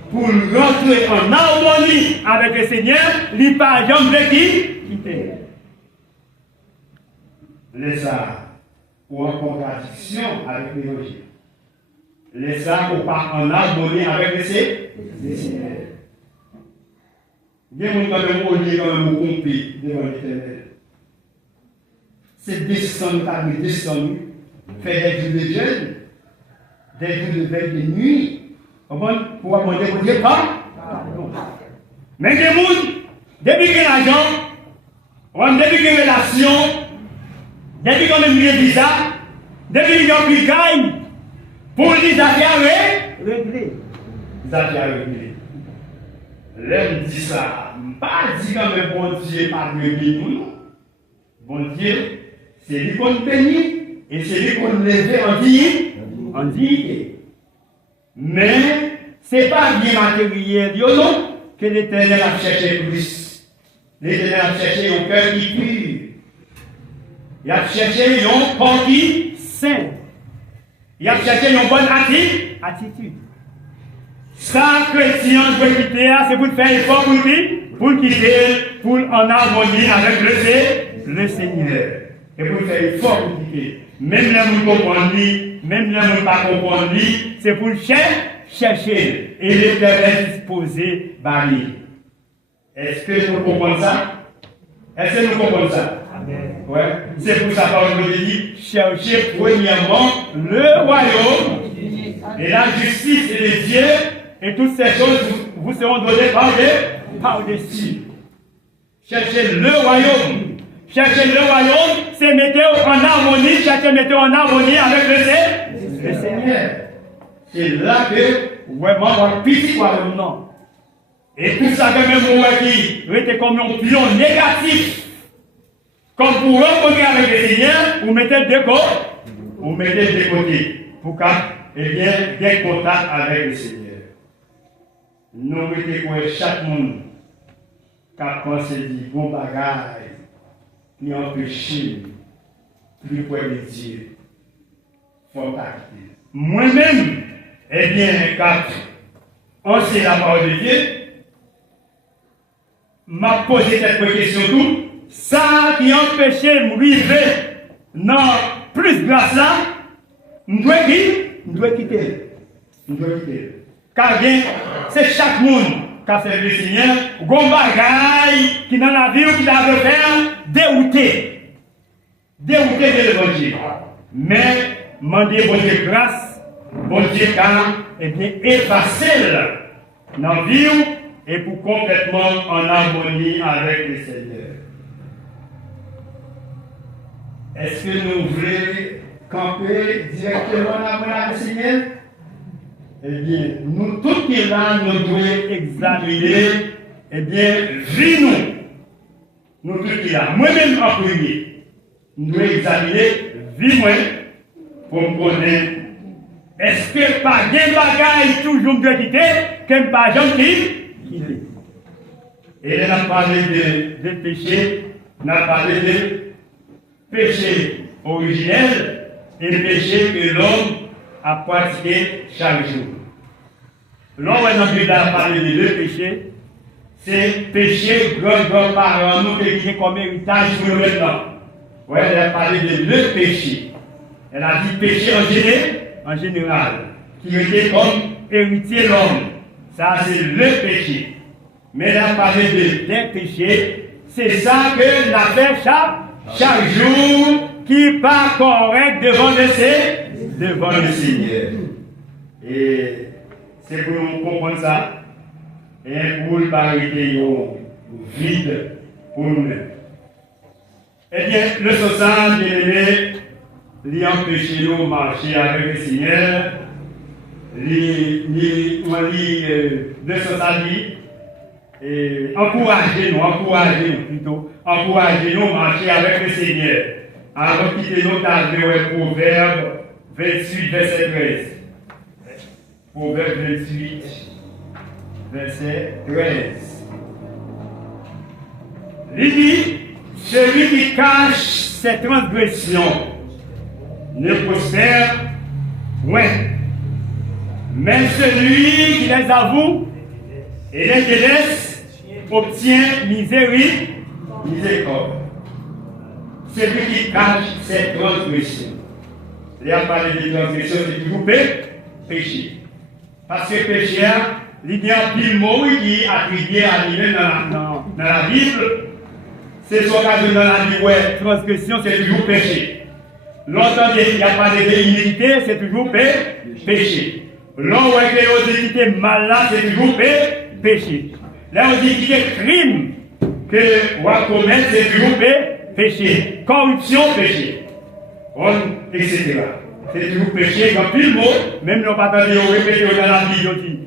pour rentrer en harmonie avec le Seigneur, il par exemple quitter. Laisse ça ou en contradiction avec l'évangile. Laisse ça ou pas en harmonie avec le Seigneur. Il y a des gens qui ont lié quand même au compris devant l'Éternel. C'est descendre parmi descendre, faire des jours de jeûne, des jours de veille de nuit, pour demander pour Dieu pardon. Mais des gens, depuis que l'argent, depuis que la relation, depuis qu'on a mis visa, depuis qu'on a pris gagne, pour les affaires réglées. Les affaires réglées. L'homme dit ça, pas dit quand même bon Dieu pas réglé nous. Bon Dieu, c'est lui qu'on bénit et c'est lui qu'on lève en dignité. Mais ce n'est pas bien matériel, non, que l'Éternel a cherché plus. L'Éternel a cherché un cœur qui pur. Il a cherché un corps qui saint. Il a cherché une bonne attitude. Ça, chrétien, doit quitter, c'est pour faire effort pour quitter, pour en harmonie avec le Seigneur. Et pour faire effort pour quitter. Même là, vous comprenez, même là, vous ne pas comprendre, c'est pour chercher. Et l'Éternel disposé, bali. Est-ce que nous comprenons ça? Est-ce que nous comprenons ça? Ouais. C'est pour ça que je dis, cherchez premièrement le royaume et la justice et les dieux, et toutes ces choses vous seront données par-dessus. Cherchez le royaume. Cherchez le royaume, c'est mettre en harmonie, mettre en harmonie avec le Seigneur. C'est là que vraiment on va petit royaume, non. Et tout ça que même moi qui était comme un pion négatif. Comme pour rencontrer avec le Seigneur, vous mettez de côté. Pour qu'il contact avec le Seigneur. Nous mettons chaque monde, car quand c'est dit bon bagage, ni empêcher, plus près de Dieu. Moi-même, eh bien, quand on sait la parole de Dieu, m'a posé cette question tout. Ça qui empêchait de vivre dans plus grâce là, nous devons quitter. Car c'est chaque monde qui a fait le Seigneur, gon bagaille qui dans la vie ou qui l'a faire dérouté de l'évangile. Mais, demander bon Dieu grâce, bon Dieu car, et bien effacer dans la vie et pour complètement en harmonie avec le Seigneur. Est-ce que nous voulons camper directement avec le Seigneur? Eh bien, nous tous qui sont là, nous devons examiner, eh bien, nous tous qui sont là, moi-même en premier, nous devons examiner, vie-moi, pour me connaître. Est-ce que par des bagailles toujours de quitter, qu'un pas gentil quitter? Et on a parlé de péché, on a parlé de péché originel et le péché que l'homme a pratiqué chaque jour. L'homme dans la Bible a parlé de deux péchés. C'est péché grands-parents nous qui comme héritage pour nous maintenant. Ouais, elle a parlé de deux péchés. Elle a dit péché en général, qui était comme héritier l'homme. Ça, c'est le péché. Mais elle a parlé de des péchés. C'est ça que l'a fait chaque jour qui n'est pas correct devant le Seigneur. Et c'est pour nous comprendre ça et pour ne pas arrêter vide pour nous-mêmes. Eh bien, le social, bien aimé, lui empêcher nous de marcher avec le Seigneur, le social, encourager nous à marcher avec le Seigneur. Alors quitter nos tables de Proverbe 28, verset 13. Proverbe 28, verset 13. Il dit, celui qui cache ses transgressions ne prospère point. Mais celui qui les avoue et les délaisse obtient miséricorde. Celui qui cache ses transgressions. Il a parlé de transgression, c'est toujours péché. Parce que péché, il y a un pile mot qui est attribué à lui-même dans la Bible. C'est son cas dans la Bible, ouais, transgression, c'est toujours péché. L'autre, il n'y a pas de immunité, c'est toujours péché. L'autre, on dit qu'il est mal là, c'est toujours péché. Là, on dit qu'il est crime que on commet, c'est toujours péché. Corruption, péché. Etc. C'est toujours péché. Dans plus de mots, même si on pas entendu répéter dans la Bible, on dit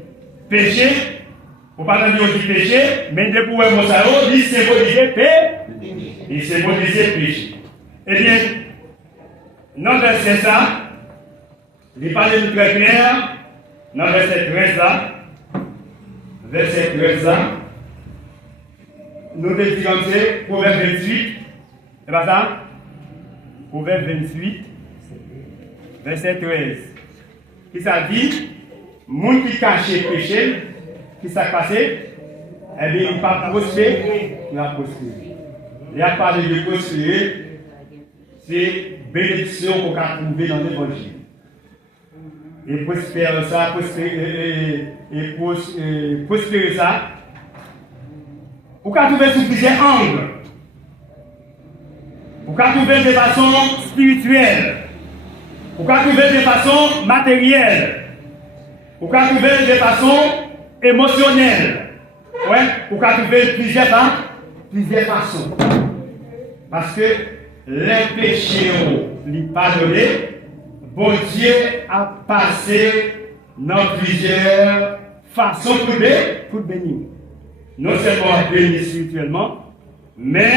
péché. On pas entendu on dit péché, mais de pouvoir mon salaud, il symbolise il symbolise péché. Eh bien, dans le verset ça, il parle de très clair, dans le verset 13 là, nous disons comme c'est, Proverbe 28, c'est pas ça? Proverbe 28, verset 13. Qui ça dit, monde qui cache le péché, qui s'est passé, eh bien, il n'a pas prospéré, il a prospéré. Il n'y a pas de prospérer, c'est bénédiction qu'on a trouvé dans l'évangile. Et prospérer ça, prospérer ça, on peut trouver sous plusieurs angles. On peut trouver de façon spirituelle. On peut trouver de façon matérielle. On peut trouver de façon émotionnelle. Ouais, on peut trouver plusieurs façons. Parce que les péchés, les pardonnés, bon Dieu a passé dans plusieurs façons pour bénir. Non seulement bénir spirituellement, mais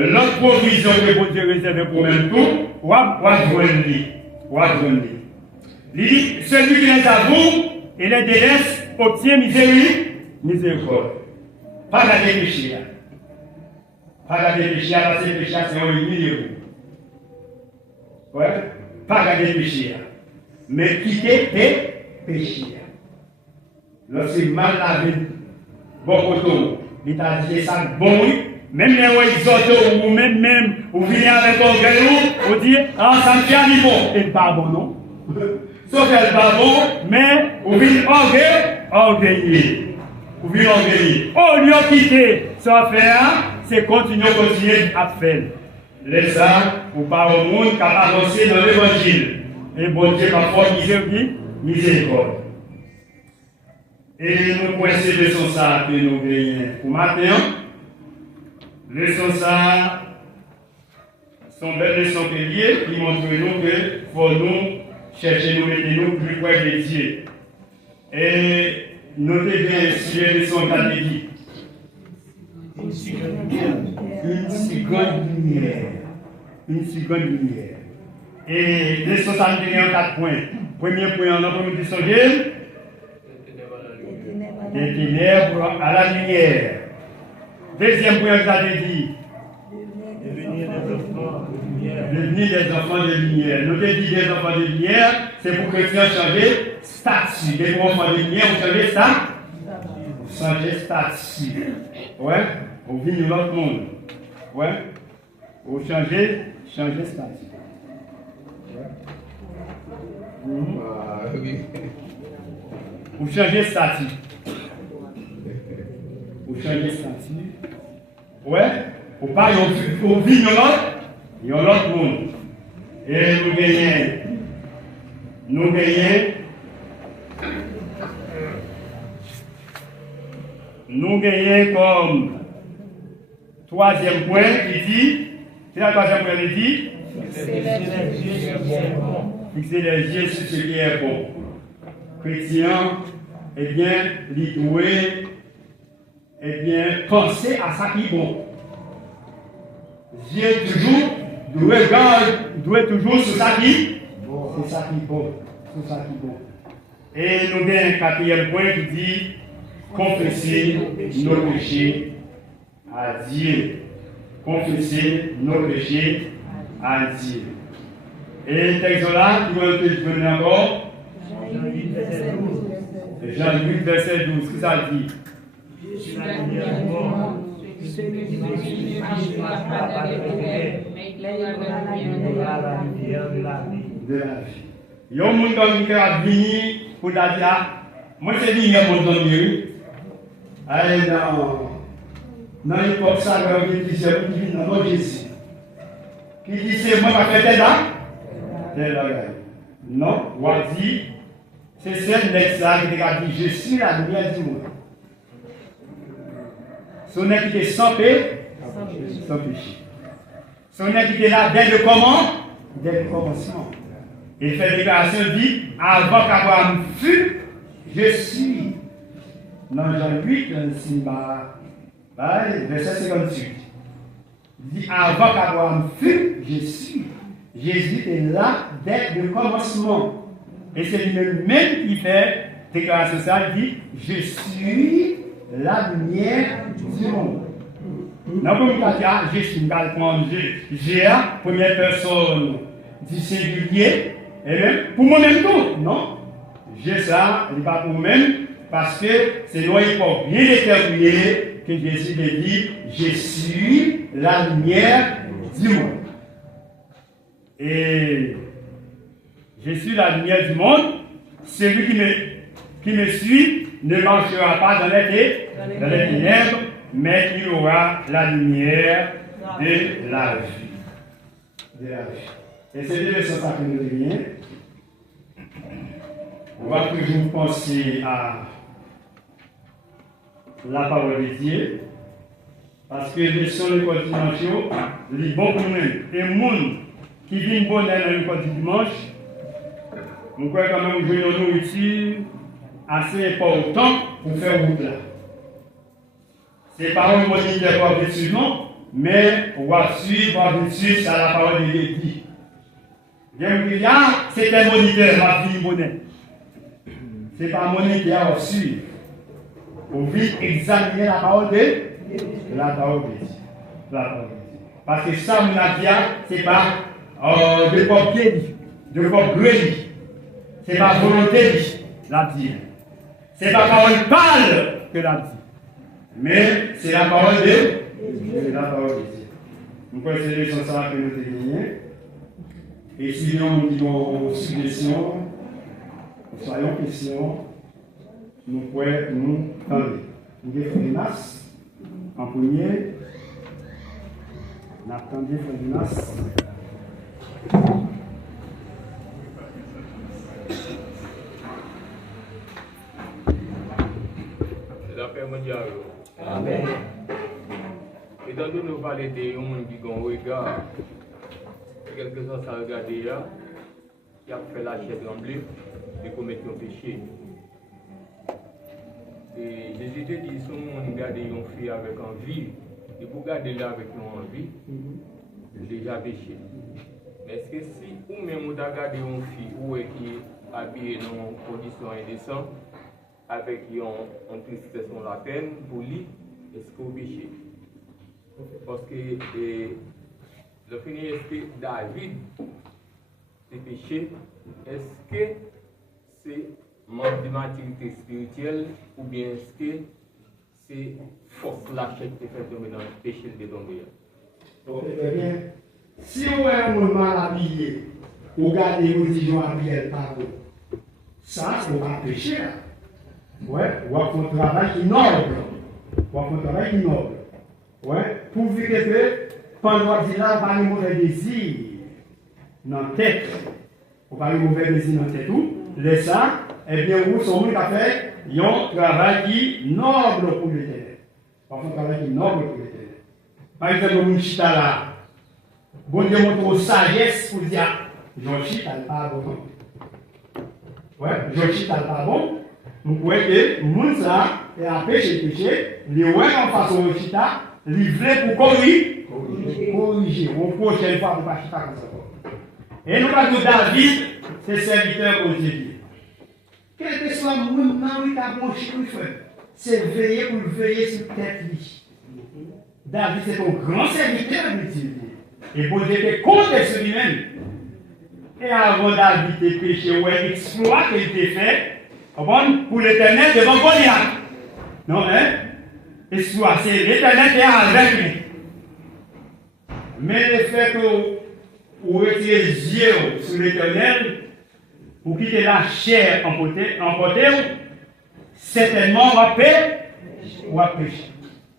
l'autre provision que bon Dieu réserve pour même tout, ou à joindre. Il dit, celui qui les avoue et les délaisse obtient miséricorde. Pas la péché. Pas garder péché, parce que le péché, c'est un milieu. Ouais? Pas garder péché. Mais quitter tes péchés. Lorsque mal lavé, bon coton, il t'a dit ça, bon oui, même les exhortés, ou même, ou venez avec un gars, ou dit, ah, ça me fait un niveau. Et pas bon, non? Sauf qu'elle pas bon, mais, ou venez orgueillé. Ou venez orgueillé. Au lieu de quitter sans faire, c'est continuer à faire. Les ça, ou pas au monde qui a avancé dans l'évangile. Et bon Dieu, parfois, miséricorde. Et nous pouvons ces leçons ça que nous gagnons pour matin. Leçons ça sont belles leçons liées qui montrent nous que pour nous chercher nous mettre nous plus près de Dieu. Et notez bien si les leçons qu'a dit. Une seconde lumière. Et les 61 4 points. Premier point, on a promis de songer. Des ténèbres à la lumière. Deuxième point, vous avez dit. Devenir des enfants de lumière. Nous avons dit des enfants de lumière, c'est pour que les chrétiens changent statut. Des enfants de lumière, vous changez ça. Vous changez statut. Ouais. Vous venez de l'autre monde. Ouais. Vous changez statut. Vous changez statut. Vous changez statut. Ouais. Vous pas vous venez de l'autre monde. Et nous gagnons comme troisième point qui dit, c'est la troisième point qui dit, fixer les yeux sur ce qui est bon. Chrétien, eh bien, il doit penser à ça qui est bon. Dieu toujours, doit toujours sur ça qui C'est ça qui est bon. C'est ça qui est bon. Et nous avons un quatrième point qui dit confesser nos péchés à Dieu. Confesser nos péchés à Dieu. Et le texte là, qui va être venu encore, Jean 8, verset 12. Qu'est-ce que ça dit? Je suis la lumière du monde. Celui qui me suit ne marchera pas dans les ténèbres, mais il aura la lumière de la vie. De la vie. Il y a un monde qui a venu pour dire, moi c'est lui qui a mon nom. Allez, dans l'époque, ça, il dit, c'est vous qui vient dans notre Jésus. Qui dit, c'est moi qui ai fait là? Non, on dit, c'est celle là qui a dit, je suis la lumière du monde. Son qui était sans péché. Son qui était là dès le commencement. Il fait déclaration, dit, avant qu'Abraham fût, je suis. Dans Jean 8, verset 58. Il dit, avant qu'Abraham fût, je suis. Jésus est là dès le commencement. Et c'est lui-même qui fait déclaration ça, il dit, je suis la lumière du monde. Dans le cas, je suis j'ai première personne du singulier, et même pour moi-même tout, non? J'ai ça, il n'est pas pour moi-même, parce que c'est loin pour bien déterminer que Jésus a dit, je suis la lumière du monde. Et je suis la lumière du monde, celui qui me suit ne marchera pas dans les ténèbres, mais il aura la lumière de la vie. Et c'est de ça que nous devons. On va toujours penser à la parole de Dieu, parce que les sons de code dimanche, les bons pour nous. Et le monde qui vit une bonne dans le code dimanche, nous croyons quand même jouer nos nourritures assez important pour faire route là. C'est pas un moniteur pour habituellement, mais on va suivre habitude à la parole de Dieu. Je me dis, c'est un moniteur, ma vie monnaie. C'est pas un moniteur à suivre. On vit examiner la parole de Dieu. Parce que ça, mon avis, c'est pas de papier, de papier. C'est pas volonté, la dire. C'est pas parole pâle que la dit. Mais c'est la parole de Dieu. Nous connaissons ça que nous avons gagné. Et si nous avons une suggestion, soyons questions, nous pouvons nous tendre. Nous avons fait Nas en premier. Nous avons fait Nas. Amen. Et dans nous parler de gens qui ont un regard, quelque chose à regarder, qui a fait la chair trembler et commettre un péché. Et Jésus te dit, si on regarde une fille avec envie, et pour garder là avec une envie, déjà péché. Mais est-ce que si ou même on a gardé une fille ou qui est habillée dans une condition indécente, avec une tristesse, on la peine, pour lui, est-ce qu'on péché? Parce que le fini, est-ce que David c'est péché? Est-ce que c'est manque de maturité spirituelle ou bien est-ce que c'est force lâchée qui fait tomber dans le péché de tomber? Donc, très bien. Si on est un monde mal habillé, on garde les religions habillées par vous, ça, c'est pas péché. Ouais, ou un travail qui est noble. Ouais, pourvu que pendant que là, on pas de mauvais désir dans la tête. On pas de mauvais désir dans la tête tout. Les ça, eh bien, vous, son monde a fait, ils ont un travail qui est noble pour l'Éternel. Un travail qui est noble pour l'Éternel. Par exemple, le chita là, bon Dieu montre sagesse pour dire, Jean chita n'est pas bon. Ouais, Jean chita n'est pas bon. Vous voyez que le monde ça, et à péché, les ouais en façon de chita, livré pour corriger. Une prochaine fois, pour ne pas chita comme ça. Et nous parlons de David, c'est serviteur de Dieu. Quel que soit le monde, il a branché pour le faire. C'est veiller pour veiller sur tête. David, c'est un grand serviteur de Dieu. Et pour Dieu était contre lui-même. Et avant David de péché, ou un exploit qu'il était fait, pour l'éternel devant Goliath. Non, hein? Exploit, c'est l'éternel qui est avec lui. Mais le fait que vous retirez les yeux sur l'éternel, vous quittez la chair emportée, certainement on va pécher.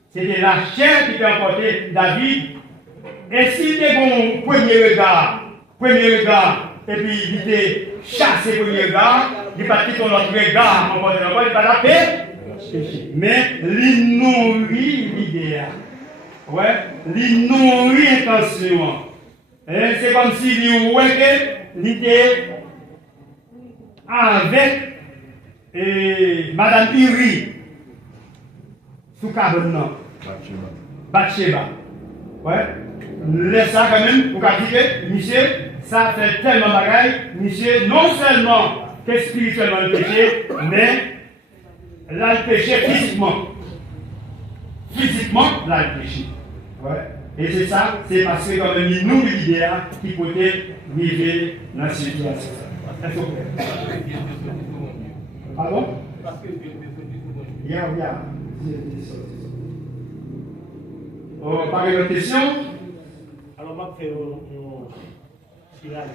C'était la chair qui a emporté David. Et s'il était bon premier regard, et puis il était chassé premier regard, il partit ton autre regard, emporté encore, il va la pécher. Mais il nourrit l'idéal. Ouais, il nourrit intention. C'est comme si il était avec Madame Uri sous cabane. Bathsheba. Ouais. Laisse ça quand même pour dire monsieur, ça fait tellement de bagaille, monsieur, non seulement que spirituellement le péché, mais là le péché physiquement. Physiquement, là le péché. Ouais. Et c'est ça, c'est parce que quand même il nous l'idéal qui peut vivre dans la situation. Pardon? Parce que Dieu est Yeah. On parle de question? Alors, je vais faire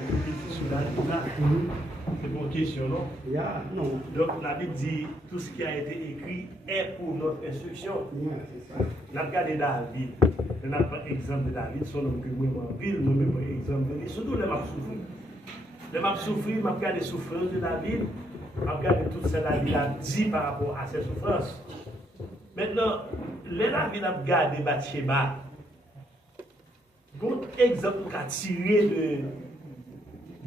c'est une question, non? Yeah, non. Donc, la Bible dit tout ce qui a été écrit est pour notre instruction. Yeah, c'est ça. On a regardé David, on a pris exemple de David, son nom que moi, en ville, nous avons pris exemple de lui, surtout les m'a souffert. Les m'a souffert, m'a regardé les souffrances de David, m'a regardé tout ce que David a dit par rapport à ses souffrances. Maintenant, les David a regardé Bathsheba. Bon exemple qu'a tiré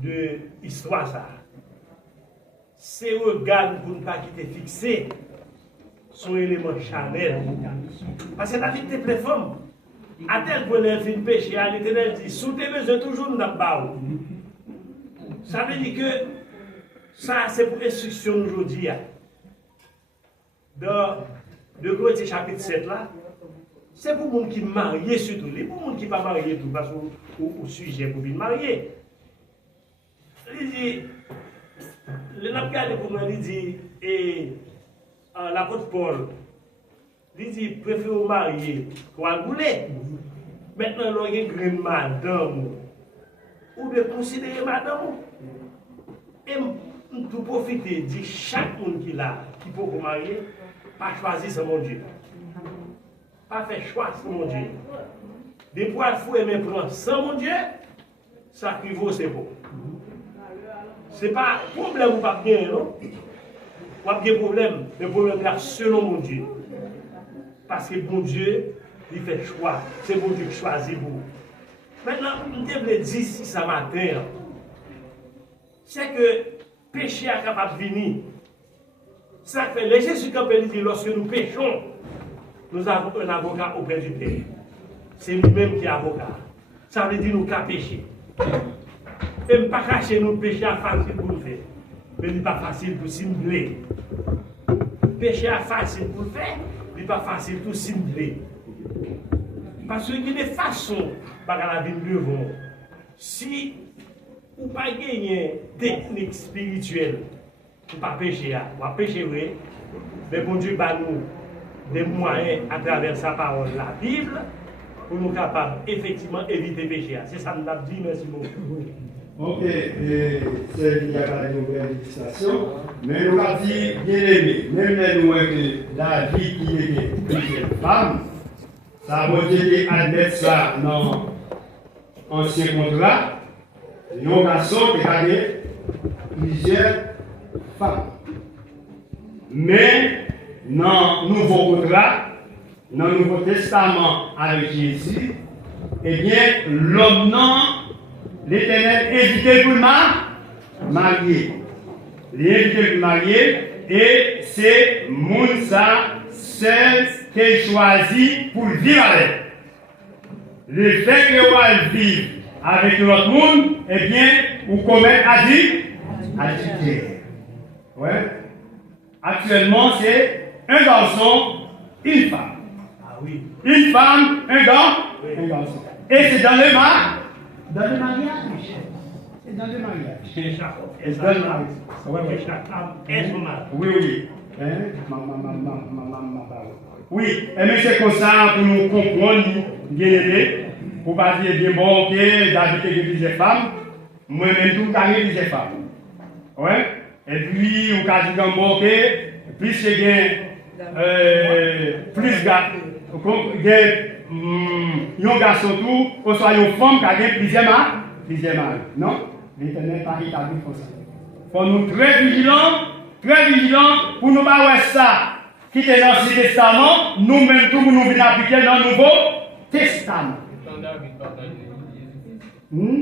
de l'histoire ça. C'est regard pour ne pas quitter fixé son élément charnel. Parce que David était plein de femmes. À tel point elle fait péché, à l'Éternel dit, sous tes besoins toujours nous n'avons. Ça veut dire que ça c'est pour instruction aujourd'hui. Dans le Corinthiens chapitre 7 là, c'est pour les gens qui sont mariés surtout. Les pour les gens qui ne sont pas mariés tout parce au sujet pour venir marier. Il dit, le Napgade pour moi, il dit, et l'apôtre Paul, il dit, préférez marier pour rouler. Maintenant, l'on a une madame, ou de considérer madame. Et tout profiter de chaque monde qui l'a, qui peut vous marier, pas choisir ce mon Dieu. Pas faire choix sur mon Dieu. Des poils fous et prendre sans mon Dieu, ça qui vaut c'est beau. Ce n'est pas problème ou pas bien, non? Pas bien problème, mais problème là selon mon Dieu. Parce que bon Dieu, il fait choix. C'est bon Dieu qui choisit vous. Maintenant, je te dire si ça matin, c'est que péché est capable de venir. Ça fait les Jésus quand il dit lorsque nous péchons, nous avons un avocat auprès du Père. C'est lui-même qui est avocat. Ça veut dire nous qu'à pécher. Et ne pas cacher nos péchés facile pour le faire. Mais il n'est pas facile pour simuler. Péché facile pour le faire, il n'est pas facile pour simuler. Parce qu'il y a des façons par la Bible devant. Si vous n'avez pas gagné technique spirituelle pour ne pas pécher, vous ne pécher, mais bon Dieu va nous des moyens à travers sa parole, la Bible, pour nous capables effectivement éviter le péché. C'est ça que nous avons dit, merci beaucoup. Ok, il n'y a pas de nouvelle législation, mais nous avons dit, bien aimé, même les nous que la vie qui était plusieurs femmes, ça va dire admettre ça dans l'ancien contrat, nos garçons qui avaient plusieurs femmes. Mais dans le nouveau contrat, dans le Nouveau Testament avec Jésus, eh bien, l'homme non, l'Éternel évité pour marier. Il est évité pour marier, et c'est Mounsa seul qu'il choisit pour vivre avec. Le fait qu'il va vivre avec l'autre monde, eh bien, ou commettre adultère. Ouais. Actuellement, c'est un garçon, une femme. Ah oui. Une femme, un garçon. Et c'est dans le mariage. C'est dans le mariage. C'est ça. C'est dans le mariage. Ouais, ouais. C'est chaque femme est son mari. Oui, oui. Hein? Oui, mais c'est comme ça pour nous comprendre, bien aimé, pour pas dire bien bon, ok, David est plusieurs femmes, moi-même tout carré plusieurs femmes. Ouais? Et puis, on a dit comme bon, ok, plus c'est bien, plus un garçon tout, ou soit une femme qui a plusieurs maris. Non? L'Éternel pas établi pour ça. Il faut nous très vigilants pour nous pas voir ça qui était dans l'Ancien Testament, nous-mêmes tout nous venons appliquer dans le Nouveau Testament. Oui.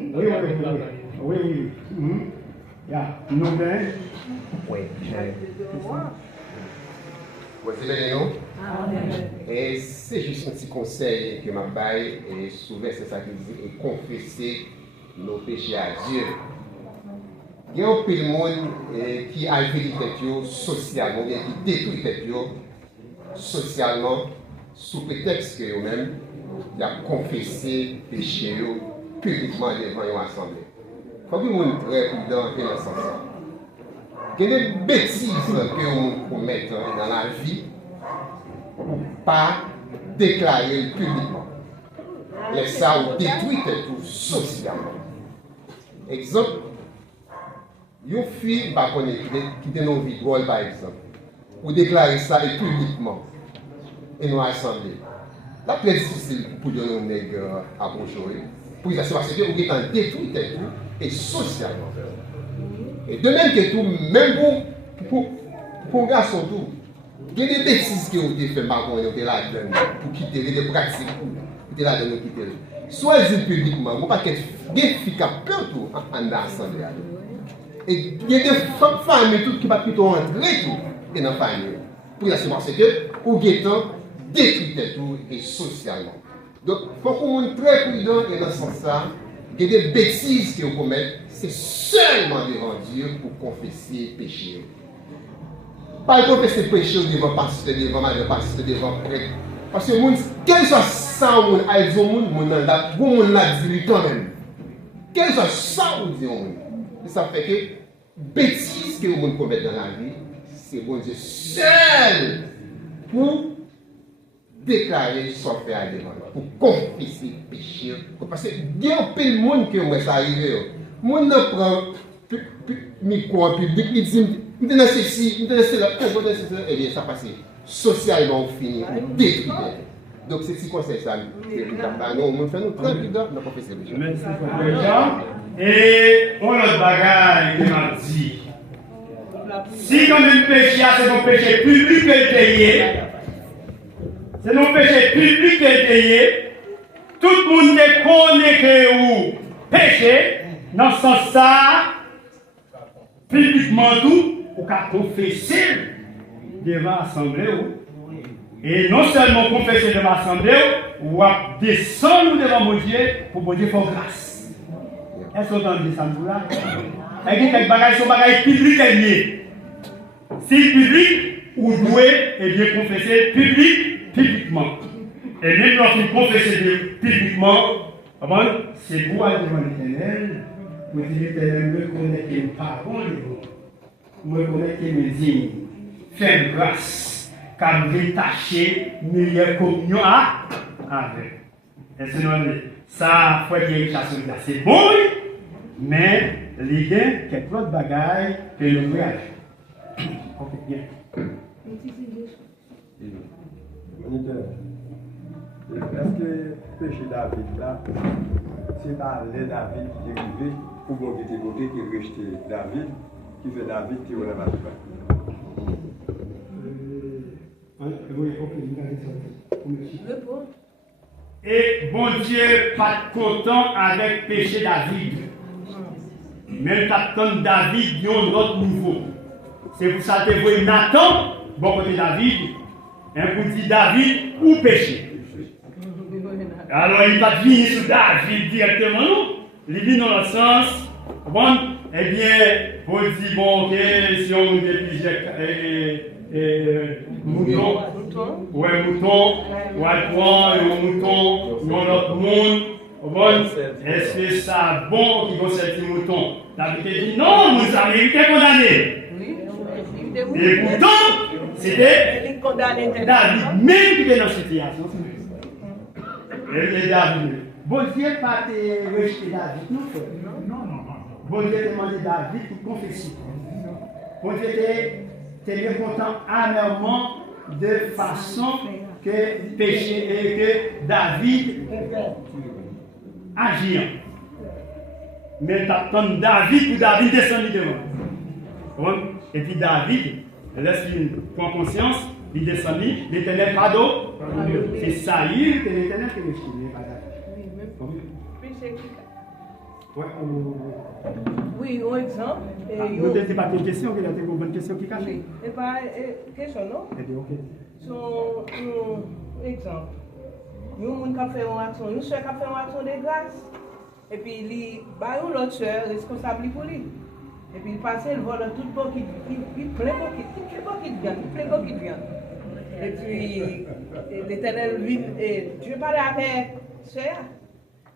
Nous venons. Oui. Voici les noms. Et c'est juste un petit conseil que m'a baille et souvent c'est ça qu'il dit, et confesser nos péchés à Dieu. Il y a un peu de monde qui a vécu socialement, bien qui détruit tête socialement, sous prétexte que eux-mêmes, il a confessé péché publiquement devant une assemblée. Il faut que nous soyons très prudents dans ce sens. Il y a des bêtises que nous commettons dans la vie, pas déclarer publiquement. Mais ça, on détruit tout socialement. Exemple, une fille qui était dans vie drôle, par exemple, ou déclarer ça publiquement et nous assemblée. La plus difficile pour nous nègres approcher. Pour ça, c'est parce que vous êtes en détruit et socialement. Et de même que tout, même pour un garçon tout, il y a des bêtises que vous avez fait maintenant, vous êtes là-dedans pour quitter, des pratiques pour quitter là-dedans pour quitter. Soit dit publiquement, vous ne pouvez pas être efficace tout en assemblée. Et il y a des familles qui ne peuvent plutôt entrer tout dans la famille. Pour la parce que vous êtes détruit tout et socialement. Donc, il faut qu'on soit très prudent et dans ce sens-là, il y a des bêtises que vous commettez, c'est seulement devant Dieu pour confesser péché. Pas confesser péché devant pasteur, devant madame pasteur, devant prêtre. Parce que quel soit ça, vous avez dit, vous l'avez dit quand même. Quel soit ça, vous dites, ça fait que bêtises que vous commettez dans la vie, c'est bon Dieu seul pour déclarer son fait à devant, pour confesser péché. Parce que il y a peu de monde qui moi ça arrive. Monde ne prend micro en public, il dit, il dans ceci, il dans cela, et bien ça passe socialement fini, détruit. Donc c'est ce conseil ça. Non, on fait nous très prudent dans confesser péché. Merci pour les gens. Et on autre bagaille qui m'a dit. Si comme un péché, c'est mon péché public qui est payé. C'est mon péché public qui est payé. Tout le monde connaît que vous péché. Dans ce sens-là, publiquement tout, vous pouvez confesser devant l'Assemblée. Et non seulement confesser devant l'Assemblée, vous descendre devant mon Dieu pour vous dire pour grâce. Est-ce qu'on entend ça là? Et qui quelque bagaille sont bagaille public lié. Si public, vous devez bien confesser publiquement. Et même lorsque vous confessez publiquement, c'est vous aller devant l'Éternel. Vous dites l'Éternel, me connaître mes paroles, me connaître mes dignes, faire grâce, car me détacher, meilleure communion avec. Et sinon, ça, il faut dire que c'est bon, mais l'idée, quelques autres bagailles que le voyage. Ok, bien. Est-ce que le péché David là, c'est pas les David qui est arrivé, ou bon qui était côté qui rejeté David, qui fait David qui relève à tout. Et bon Dieu pas content avec péché David. Même quand David il y a un autre nouveau. C'est pour ça que vous voyez Nathan, bon côté David, pour dire David ou péché. Alors il va venir sur David directement, non? Il vient dans le sens, Bon, eh bien, vous dites, bon, ok, si on a plusieurs moutons, ouais, moutons, ouais, point, un mouton, non, l'autre monde, bon, est-ce que ça bon qui va sortir mouton? David dit, non, nous avons été condamnés. Et pourtant, c'était David même qui était dans cette situation. Et David, bon Dieu pas te rejeter David, non, non. Bon Dieu te demandé David pour confesser. Bon Dieu te mécontent amèrement de façon que péché et que David agit. Mais t'attends David pour David descendre devant. Et puis David, laisse-lui prendre conscience, il descend, l'Éternel pardon. C'est Saïl que l'Éternel te rejeté. Oui, un exemple. Vous n'avez pas de question, vous avez une bonne question qui cache. Et pas question, non? Ok. Son exemple. Nous, on a fait une action, nous sommes fait une action de grâce. Et puis, il a l'autre soeur responsable pour lui. Et puis, il passe, il vole tout le temps, il plein de viande. Et puis, l'Éternel, Dieu parlait avec soeur.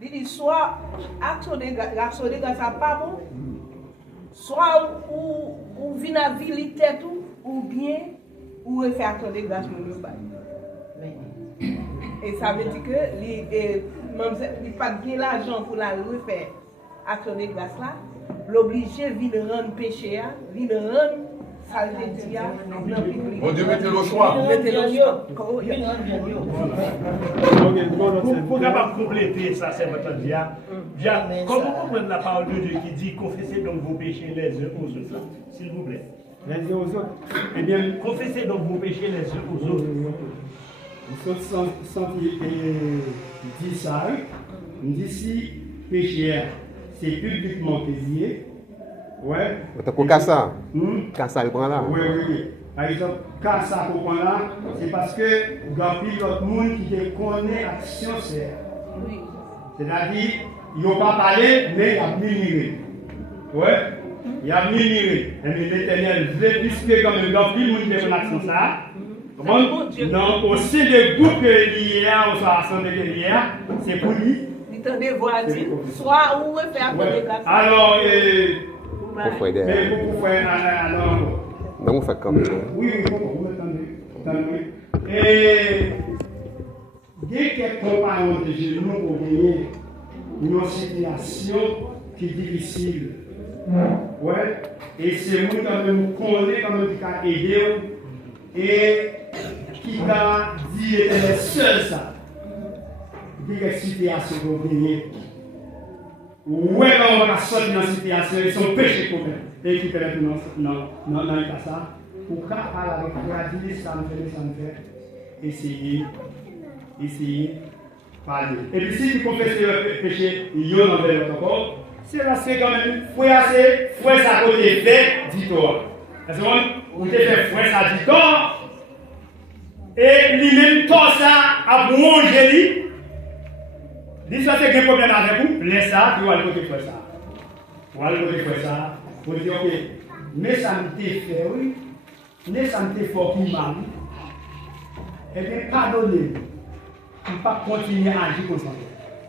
Il dit, soit l'action de grâce n'est pas bon, soit ou vient à viliter tout, ou bien, ou faire action de grâce pour nous. Et ça veut dire que il n'a pas de l'argent pour la refaire action de grâce là, l'obliger de rendre péché, de rendre saleté dans le public. Bon Dieu, mettez le choix. Pour capable compléter ça, c'est votre dia. Comment vous comprenez la parole de Dieu qui dit confessez donc vos péchés les uns aux autres, s'il vous plaît. Les uns aux autres. Eh bien, confessez donc vos péchés les uns aux autres. Sans dire ça, on dit si péché, c'est publiquement payé. Ouais. Pour Kassa. Kassa, il prend là. Oui. Par exemple, Kassa, qu'on prend là, c'est parce que il y a d'autres monde qui te connaît l'action, c'est-à-dire, ils n'ont pas parlé, mais il a murmuré. Ouais. Il a murmuré. Et l'Éternel veut, puisque comme il y a plus de monde qui fait l'action, ça. Non, au sein des groupes que l'IA, ou soit assemblée de l'IA, c'est pour lui. Il t'en dévoile, soit ou faire pour les gars. Alors, pour faire alors. Non, vous faites comme ça. Oui, vous m'entendez. Et dès que compagnons de genoux pour gagner une situation qui est difficile. Ouais. Et c'est nous quand même qu'on est quand même qui a aidé et qui a dit est seul ça. Des situations pour gagner. Ouais, on va sortir dans la situation, ils sont péchés pour eux. Et qui peut être dans le cas ça. Pour parler avec vous, dire ça me fait, essayer, parler. Et puis si tu confesses le péché, il y a un envers encore, c'est là c'est quand même, fouet ça côté fait, dis-toi. Parce que vous te fait fouet ça, dis-toi. Et lui-même, tout ça, a mangé lui. Dis ça, c'est un problème avec vous, laisse ça, tu vas le côté faire ça. Vous dire, ok, mais ça me fait, oui, mais ça me fait fort pour mal. Eh bien, pardonnez, pour ne pas continuer à agir comme ça.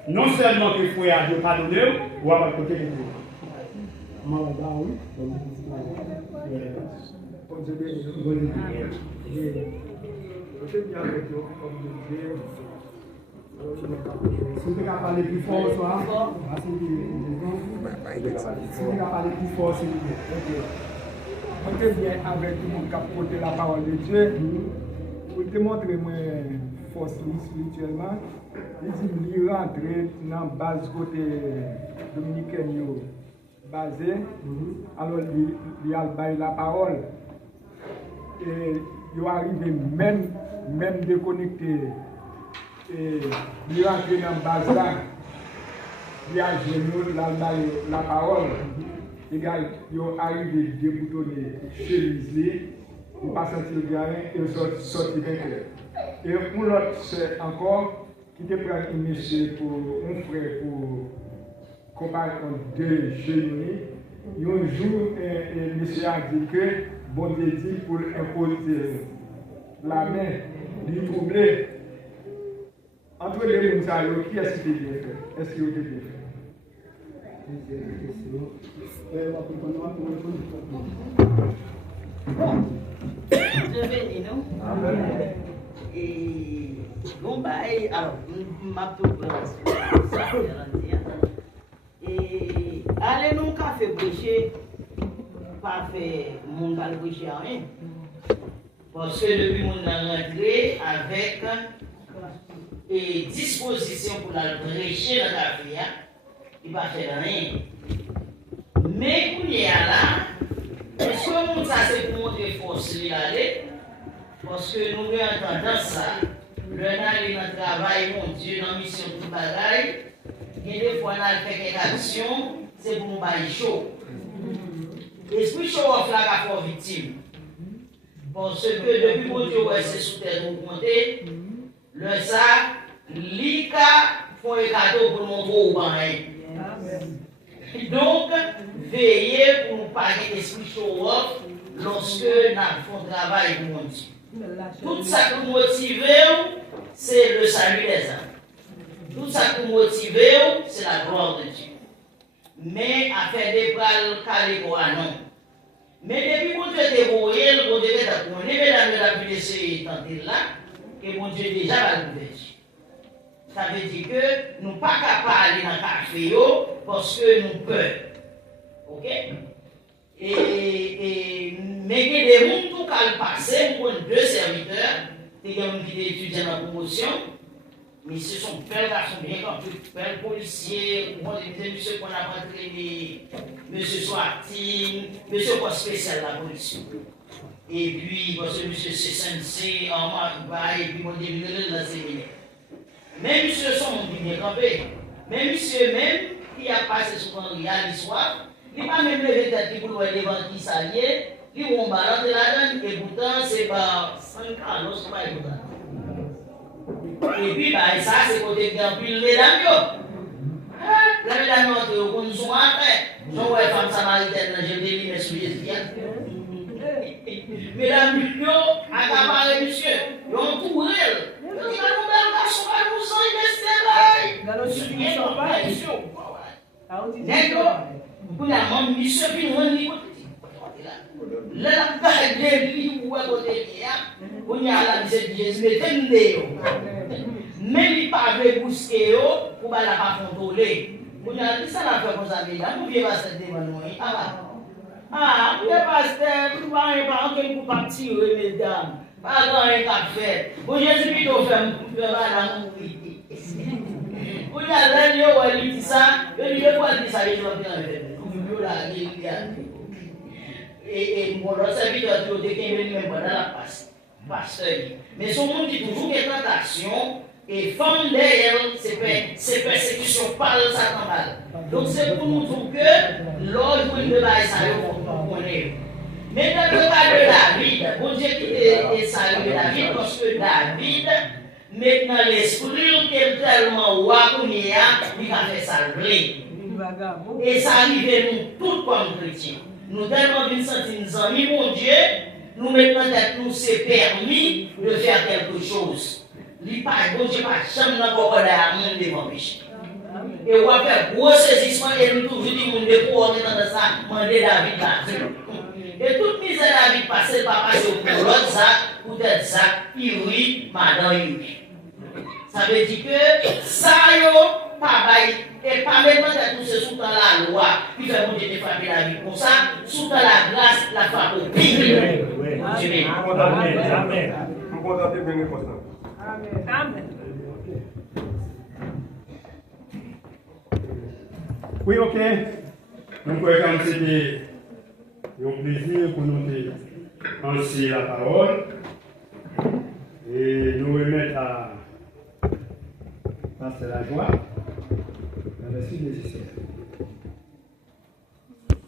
Non seulement qu'il faut agir, pardonner, ou à votre côté de vous. Si vous parler plus fort, si vous parler plus fort, s'il vous plaît. On te vient avec tout le monde qui a porté la parole de Dieu. Pour te montrer moi force spirituellement, il rentre dans la base côté dominicain basé. Alors il a la parole. Et il arrive même déconnecté. Et il rentre dans la base là. Il a genoux la parole. Les gars, ils ont arrivé des boutons de chemise, ils passent sur le terrain et ils sortent de vainqueur. Et pour l'autre, c'est encore qui te prend un monsieur pour un frère pour comparer deux genoux, un jour, monsieur a dit que bon Dieu dit pour imposer la main, lui troubler. Entre les deux, qui est-ce qui est bien fait? Est-ce qu'il est bien fait? Je vais dire non. Et bon, alors, ma préparation, et allez nous café prêcher, pas faire mon cal prêcher rien. Parce que depuis mon rentré avec et disposition pour la prêcher dans la vie, il va faire rien. Mais pour y aller, est-ce que ça c'est pour montrer force aller? Parce que nous avons tendance ça. Le aller dans le travail, mon Dieu, dans la mission de bagaille, et des fois on a fait quelques actions, c'est pour nous bailler chaud. L'esprit chaud offre la pour victime. Parce que depuis mon Dieu, c'est sous terre pour monter, le sac, l'ICA font un cadeau pour montrer au bain. Donc, veillez pour ne pas avoir l'esprit show off lorsque nous faisons travail pour mon Dieu. Tout ça qui motive, c'est le salut des âmes. Tout ça qui motive, c'est la gloire de Dieu. Mais à faire des bras calés pour un non. Mais depuis que Dieu est dévoyé, le Dieu est appris, mesdames et la vie de ce tenter là, que mon Dieu déjà va nous faire. Ça veut dire que nous ne sommes pas capables d'aller dans le café parce que nous peur. Ok? Mais il y a des gens qui ont passé pour deux serviteurs, qui ont étudié dans la promotion, mais ce sont belles garçons bien campés, belles policiers, monsieur qu'on a entraîné, monsieur Swarting, monsieur quoi spécial la police. Et puis, parce que monsieur CSNC, en Marc, et puis mon débuté dans le séminaire. Même monsieur sont bien campés, même monsieur même qui a passé souvent l'histoire, il n'a pas même levé tête pour le devant qui s'alliait, il vont balancer la donne, et pourtant c'est par 5 ans, c'est pas écoutant. Et puis, ça c'est côté qui a pris le mesdames. La mesdames, on sont après, je vois les femmes samaritaines, je délie mes souliers. Mesdames, accaparé monsieur, ils ont tout réel. Ils ont dit, dans nos institutions, pas pour la maman, monsieur, puis on dit, là, la bague de lui, ou à côté de on y a la misère de Jésus, mais il parle bousquer pour la pas contrôler. On y a dit ça, la fait comme ça, là, nous viens pas se demander. Ah, vous n'avez pas de vous n'avez pas pour partir, mesdames. Pas dans un café. Vous Jésus plutôt fait la mourir. Vous avez l'air dit ça, et lui de quoi dit ça, il va bien faire. Vous la et mon serviteur qui est venu même dans la passe. Pasteur. Mais son monde dit toujours que tentation et femme derrière ces persécutions par le Satan mal. Donc c'est pour nous dire que l'ordre de la ça on connaît. Mais dans le cas de David, bon Dieu qui est salué David parce que David, maintenant l'esprit qui est tellement roi comme il a fait salver. Et ça arrive nous tous comme chrétiens. Nous tellement bien sentir nos amis, mon Dieu, nous maintenant nous c'est permis de faire quelque chose. Il pas bon Dieu pas jamais n'importe quoi à monde devant péché. Et on va faire gros saisissement et nous toujours dit mon Dieu pour entrer dans ça, demander David là. Et toute misère David passé pas passer au l'autre sac, peut-être sac, Uri, madame Uri. Ça veut dire que ça yo pas bail et pas maintenant de tout ce sous dans la loi qui fait mon Dieu de frapper la vie comme ça, sous dans la grâce la frappe au pire. Amen. Nous contenter bien les postes. Amen. Oui, ok. Donc, comme c'était un plaisir pour nous de penser la parole et nous remettre à passer la joie. Merci nécessaire.